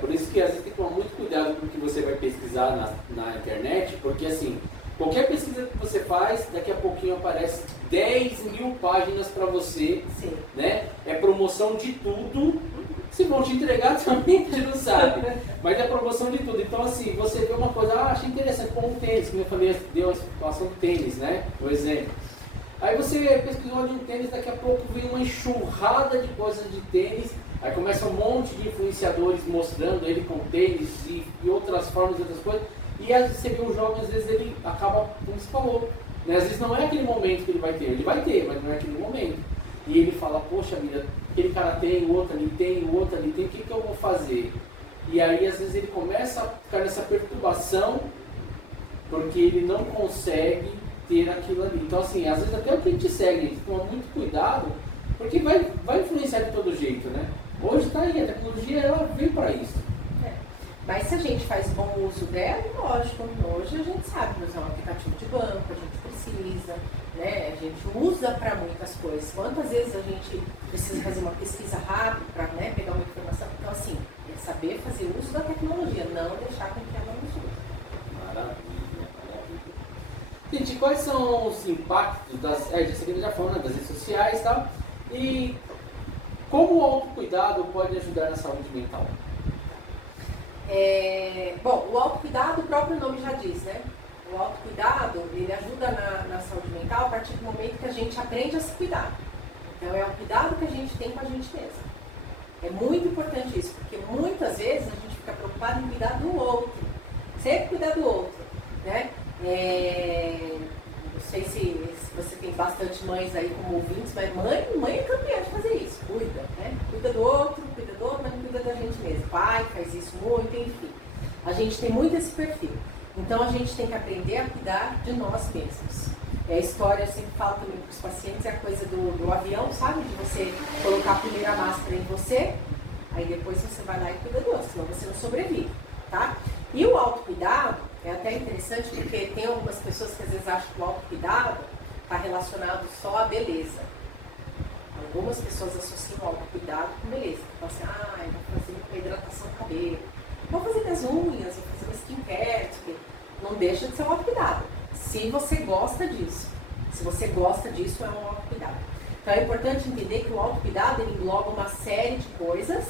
Por isso que às vezes tem que tomar muito cuidado com o que você vai pesquisar na internet, porque assim, qualquer pesquisa que você faz, daqui a pouquinho aparece 10.000 páginas para você, né? É promoção de tudo, se vão te entregar também, a gente não sabe, mas é promoção de tudo. Então assim, você vê uma coisa, achei interessante, como um tênis, como eu falei, deu a situação do tênis, né? Por exemplo. Aí você pesquisou de um tênis, daqui a pouco vem uma enxurrada de coisas de tênis. Aí começa um monte de influenciadores mostrando ele com tênis e outras formas, outras coisas. E às vezes você vê um jovem, às vezes ele acaba, como você falou, né? Às vezes não é aquele momento que ele vai ter, mas não é aquele momento. E ele fala, poxa vida, aquele cara tem, o outro ali tem, o outro ali tem, o que eu vou fazer? E aí às vezes ele começa a ficar nessa perturbação, porque ele não consegue ter aquilo ali. Então assim, às vezes até o que a gente segue, a gente toma muito cuidado, porque vai influenciar de todo jeito, né? Hoje está aí, a tecnologia ela veio para isso. Mas se a gente faz bom uso dela, lógico, hoje a gente sabe usar um aplicativo de banco, a gente precisa, né? A gente usa para muitas coisas. Quantas vezes a gente precisa fazer uma pesquisa rápida para, né, pegar uma informação? Então assim, é saber fazer uso da tecnologia, não deixar com que ela nos use. Maravilha, maravilha. Gente, quais são os impactos das, já falou, né, das redes sociais e tal, e como o autocuidado pode ajudar na saúde mental? Bom, o autocuidado, o próprio nome já diz, né? O autocuidado, ele ajuda na saúde mental a partir do momento que a gente aprende a se cuidar. Então, é o cuidado que a gente tem com a gente mesma. É muito importante isso, porque muitas vezes a gente fica preocupado em cuidar do outro. Sempre cuidar do outro, né? Não sei se você tem bastante mães aí como ouvintes, mas mãe é campeã de fazer isso. Cuida, né? Cuida do outro, mas não cuida da gente mesmo. Pai faz isso muito, enfim. A gente tem muito esse perfil. Então a gente tem que aprender a cuidar de nós mesmos. É a história, eu sempre falo também para os pacientes, é a coisa do avião, sabe? De você colocar a primeira máscara em você, aí depois você vai lá e cuida do outro, senão você não sobrevive, tá? E o autocuidado é até interessante porque tem algumas pessoas que às vezes acham que o autocuidado está relacionado só à beleza. Algumas pessoas associam o autocuidado com beleza. Então assim, eu vou fazer uma hidratação do cabelo, vou fazer minhas unhas, vou fazer uma skincare, não deixa de ser um autocuidado. Se você gosta disso. Se você gosta disso, é um autocuidado. Então é importante entender que o autocuidado ele engloba uma série de coisas,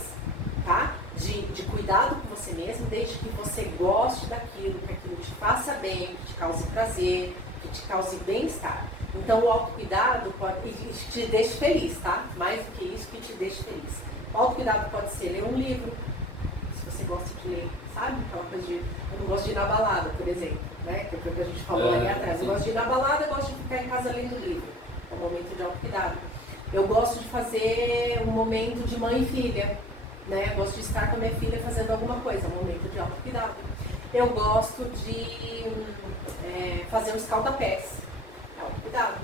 tá? De cuidado com você mesmo, desde que você goste daquilo, que aquilo te faça bem, que te cause prazer, que te cause bem-estar. Então o autocuidado te deixe feliz, tá? Mais do que isso, que te deixe feliz. O autocuidado pode ser ler um livro, se você gosta de ler, sabe? Aquela coisa de, eu não gosto de ir na balada, por exemplo, né? Que é o que a gente falou ali atrás. Eu gosto de ir na balada, eu gosto de ficar em casa lendo livro. É um momento de autocuidado. Eu gosto de fazer um momento de mãe e filha, né? Eu gosto de estar com a minha filha fazendo alguma coisa, um momento de autocuidado. Eu gosto de fazer um escaldapés, é autocuidado.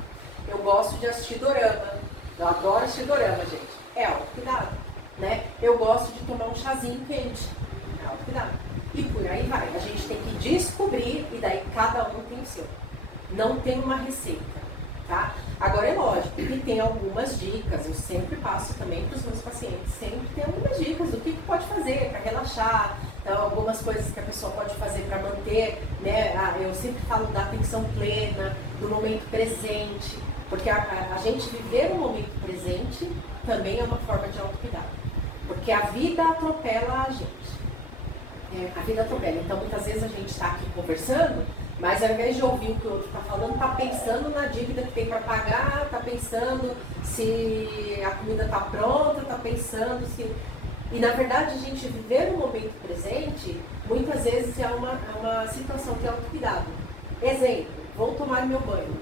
Eu gosto de assistir dorama, eu adoro assistir dorama, gente, é autocuidado, né? Eu gosto de tomar um chazinho quente, é autocuidado. E por aí vai, a gente tem que descobrir e daí cada um tem o seu. Não tem uma receita. Tá? Agora é lógico que tem algumas dicas, eu sempre passo também para os meus pacientes, sempre tem algumas dicas do que pode fazer para relaxar, então, algumas coisas que a pessoa pode fazer para manter, né? Eu sempre falo da atenção plena, do momento presente, porque a gente viver o momento presente também é uma forma de autocuidado, porque a vida atropela a gente. A vida atropela, então muitas vezes a gente está aqui conversando, mas ao invés de ouvir o que o outro está falando, está pensando na dívida que tem para pagar, está pensando se a comida está pronta, está pensando se... E na verdade a gente viver no momento presente, muitas vezes é uma situação de autocuidado. Exemplo, vou tomar meu banho.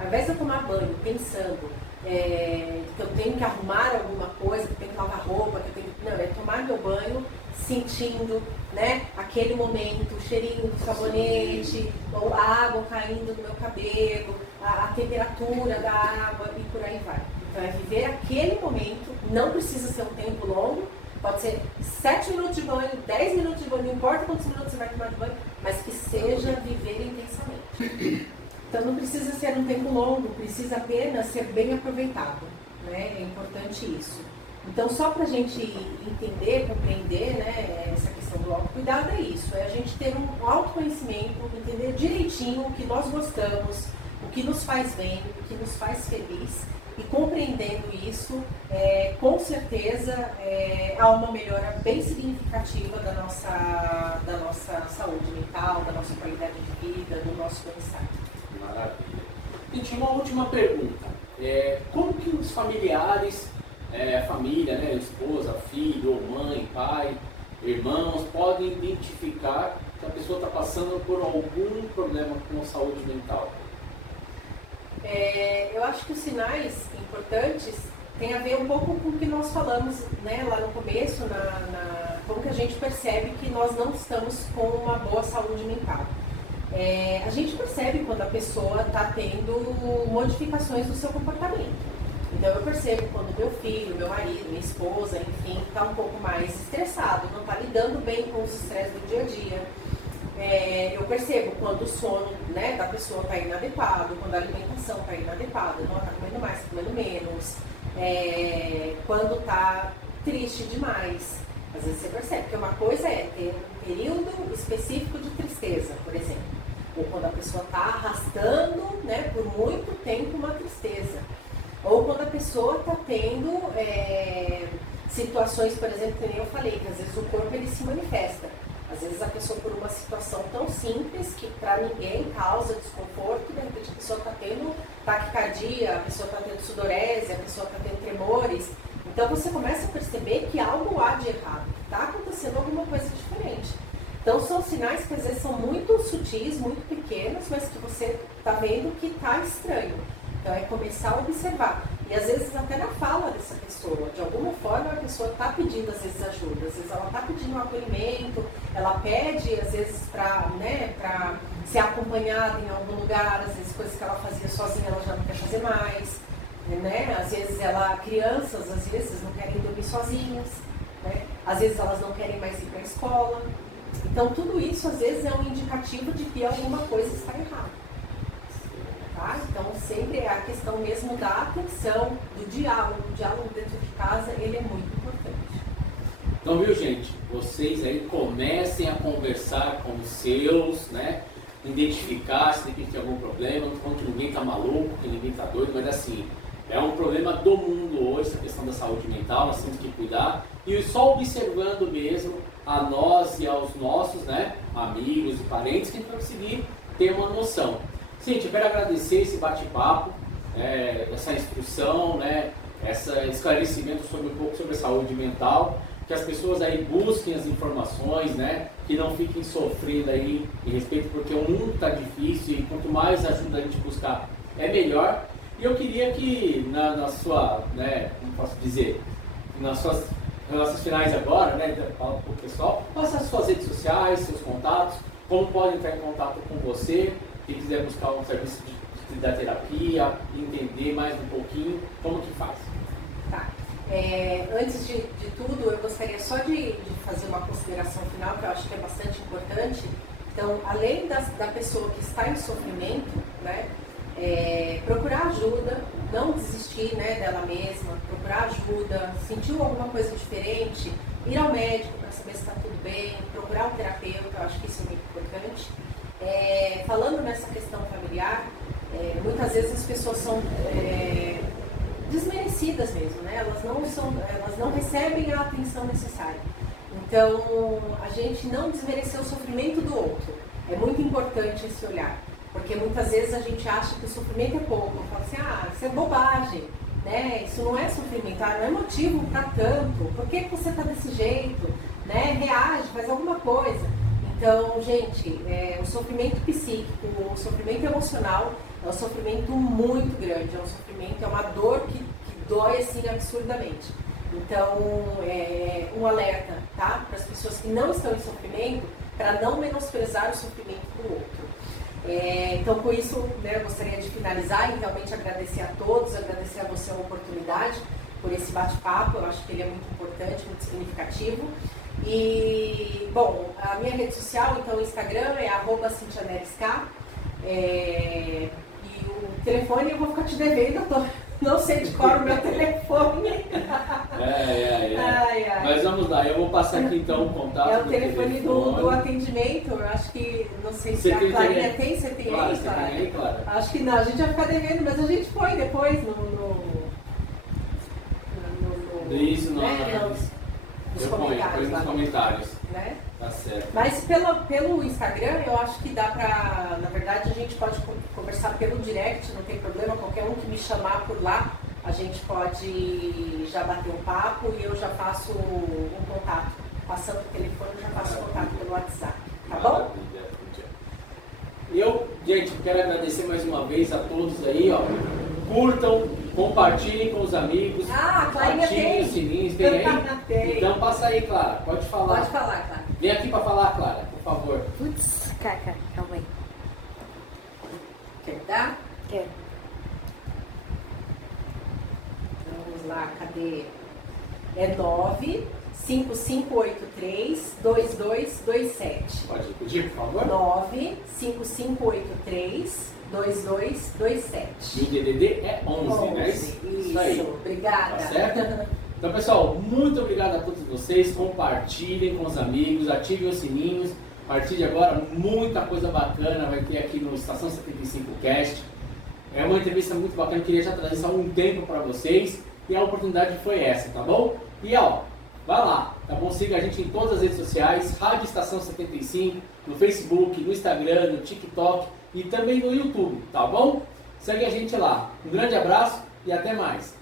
Ao invés de eu tomar banho pensando que eu tenho que arrumar alguma coisa, que eu tenho que lavar roupa, que eu tenho que... Não, é tomar meu banho sentindo, né, aquele momento, o cheirinho do sabonete, ou a água caindo no meu cabelo, a temperatura da água e por aí vai. Então é viver aquele momento, não precisa ser um tempo longo, pode ser 7 minutos de banho, 10 minutos de banho, não importa quantos minutos você vai tomar de banho, mas que seja viver intensamente. Então não precisa ser um tempo longo, precisa apenas ser bem aproveitado, né? É importante isso. Então, só para a gente entender, compreender, né, essa questão do autocuidado é isso, é a gente ter um autoconhecimento, entender direitinho o que nós gostamos, o que nos faz bem, o que nos faz feliz, e compreendendo isso, com certeza há uma melhora bem significativa da nossa saúde mental, da nossa qualidade de vida, do nosso bem-estar. Maravilha. Gente, uma última pergunta. Como que os familiares... família, né, esposa, filho, mãe, pai, irmãos, podem identificar que a pessoa está passando por algum problema com a saúde mental? Eu acho que os sinais importantes têm a ver um pouco com o que nós falamos, né, lá no começo, como que a gente percebe que nós não estamos com uma boa saúde mental. A gente percebe quando a pessoa está tendo modificações do seu comportamento. Então eu percebo quando meu filho, meu marido, minha esposa, enfim, está um pouco mais estressado, não está lidando bem com os estresses do dia a dia. Eu percebo quando o sono, né, da pessoa está inadequado, quando a alimentação está inadequada, não está comendo mais, está comendo menos, quando está triste demais. Às vezes você percebe que uma coisa é ter um período específico de tristeza, por exemplo, ou quando a pessoa está arrastando, né, por muito tempo uma tristeza. Ou quando a pessoa está tendo situações, por exemplo, que nem eu falei, que às vezes o corpo ele se manifesta. Às vezes a pessoa por uma situação tão simples que para ninguém causa desconforto, de repente a pessoa está tendo taquicardia, a pessoa está tendo sudorese, a pessoa está tendo tremores. Então você começa a perceber que algo há de errado, que está acontecendo alguma coisa diferente. Então são sinais que às vezes são muito sutis, muito pequenos, mas que você está vendo que está estranho. Então é começar a observar. E às vezes até na fala dessa pessoa, de alguma forma a pessoa está pedindo às vezes ajuda, às vezes ela está pedindo um acolhimento, ela pede às vezes para ser acompanhada em algum lugar, às vezes coisas que ela fazia sozinha ela já não quer fazer mais, né? Às vezes crianças às vezes não querem dormir sozinhas, né? Às vezes elas não querem mais ir para a escola. Então tudo isso às vezes é um indicativo de que alguma coisa está errada. Tá? Então sempre é a questão mesmo da atenção, do diálogo. O diálogo dentro de casa, ele é muito importante. Então, viu, gente? Vocês aí comecem a conversar com os seus, né? Identificar se tem algum problema, não falando que ninguém tá maluco, que ninguém tá doido, mas assim, é um problema do mundo hoje, essa questão da saúde mental, nós temos que cuidar. E só observando mesmo a nós e aos nossos, né, amigos e parentes, que a gente vai conseguir ter uma noção. Gente, eu quero agradecer esse bate-papo, essa instrução, né, esse esclarecimento um pouco sobre a saúde mental, que as pessoas aí busquem as informações, né, que não fiquem sofrendo aí em respeito, porque o mundo está difícil e quanto mais ajuda a gente buscar, é melhor. E eu queria que na sua, né, como posso dizer, nas nossas finais agora, né, fala para o pessoal, passa as suas redes sociais, seus contatos, como podem entrar em contato com você. Quem quiser buscar um serviço da terapia, entender mais um pouquinho, como que faz? Tá. Antes de tudo, eu gostaria só de fazer uma consideração final, que eu acho que é bastante importante. Então, além da pessoa que está em sofrimento, né, procurar ajuda, não desistir, né, dela mesma, procurar ajuda, sentiu alguma coisa diferente, ir ao médico para saber se está tudo bem, procurar um terapeuta, eu acho que isso é muito importante. Falando nessa questão familiar, muitas vezes as pessoas são desmerecidas mesmo, né? Elas não recebem a atenção necessária. Então, a gente não desmerecer o sofrimento do outro. É muito importante esse olhar, porque muitas vezes a gente acha que o sofrimento é pouco. Fala assim, isso é bobagem, né? Isso não é sofrimento, não é motivo para tanto. Por que você está desse jeito? Né? Reage, faz alguma coisa. Então, gente, o sofrimento psíquico, o sofrimento emocional é um sofrimento muito grande, é uma dor que dói assim absurdamente. Então, um alerta, tá? Para as pessoas que não estão em sofrimento, para não menosprezar o sofrimento do outro. Então, com isso, né, eu gostaria de finalizar e realmente agradecer a todos, agradecer a você a oportunidade por esse bate-papo. Eu acho que ele é muito importante, muito significativo. E, bom, a minha rede social, então o Instagram é @CintiaNeresK. E o telefone eu vou ficar te devendo, não sei de qual é o meu telefone. Mas vamos lá, eu vou passar aqui então o contato. É o telefone do atendimento, eu acho que, não sei se a Clarinha tem, você tem aí, Clara? Claro. Acho que não, a gente vai ficar devendo, mas a gente põe depois nos comentários. Né? Tá certo. Mas pelo Instagram, eu acho que dá pra... Na verdade, a gente pode conversar pelo direct, não tem problema. Qualquer um que me chamar por lá, a gente pode já bater um papo e eu já faço um contato. Passando o telefone, eu já faço contato pelo WhatsApp. Tá bom? Gente, quero agradecer mais uma vez a todos aí, ó. Curtam, compartilhem com os amigos. Ah, a Clarinha ativem tem. os sininhos, tem aí? Tem. Então passa aí, Clara, pode falar. Pode falar, Clara. Vem aqui pra falar, Clara, por favor. Putz, cara, calma aí. Quer dar? Quero. Vamos lá, cadê? É 95583-2227. Pode repetir, por favor. 95583-2227. E o DDD é 11, né? Isso, aí. obrigada. Tá certo? Então, pessoal, muito obrigado a todos vocês. Compartilhem com os amigos, ativem os sininhos. A partir de agora, muita coisa bacana vai ter aqui no Estação 75 Cast. É uma entrevista muito bacana, queria já trazer isso há um tempo para vocês. E a oportunidade foi essa, tá bom? E ó, vai lá, tá bom? Siga a gente em todas as redes sociais, Rádio Estação 75, no Facebook, no Instagram, no TikTok e também no YouTube, tá bom? Segue a gente lá. Um grande abraço e até mais.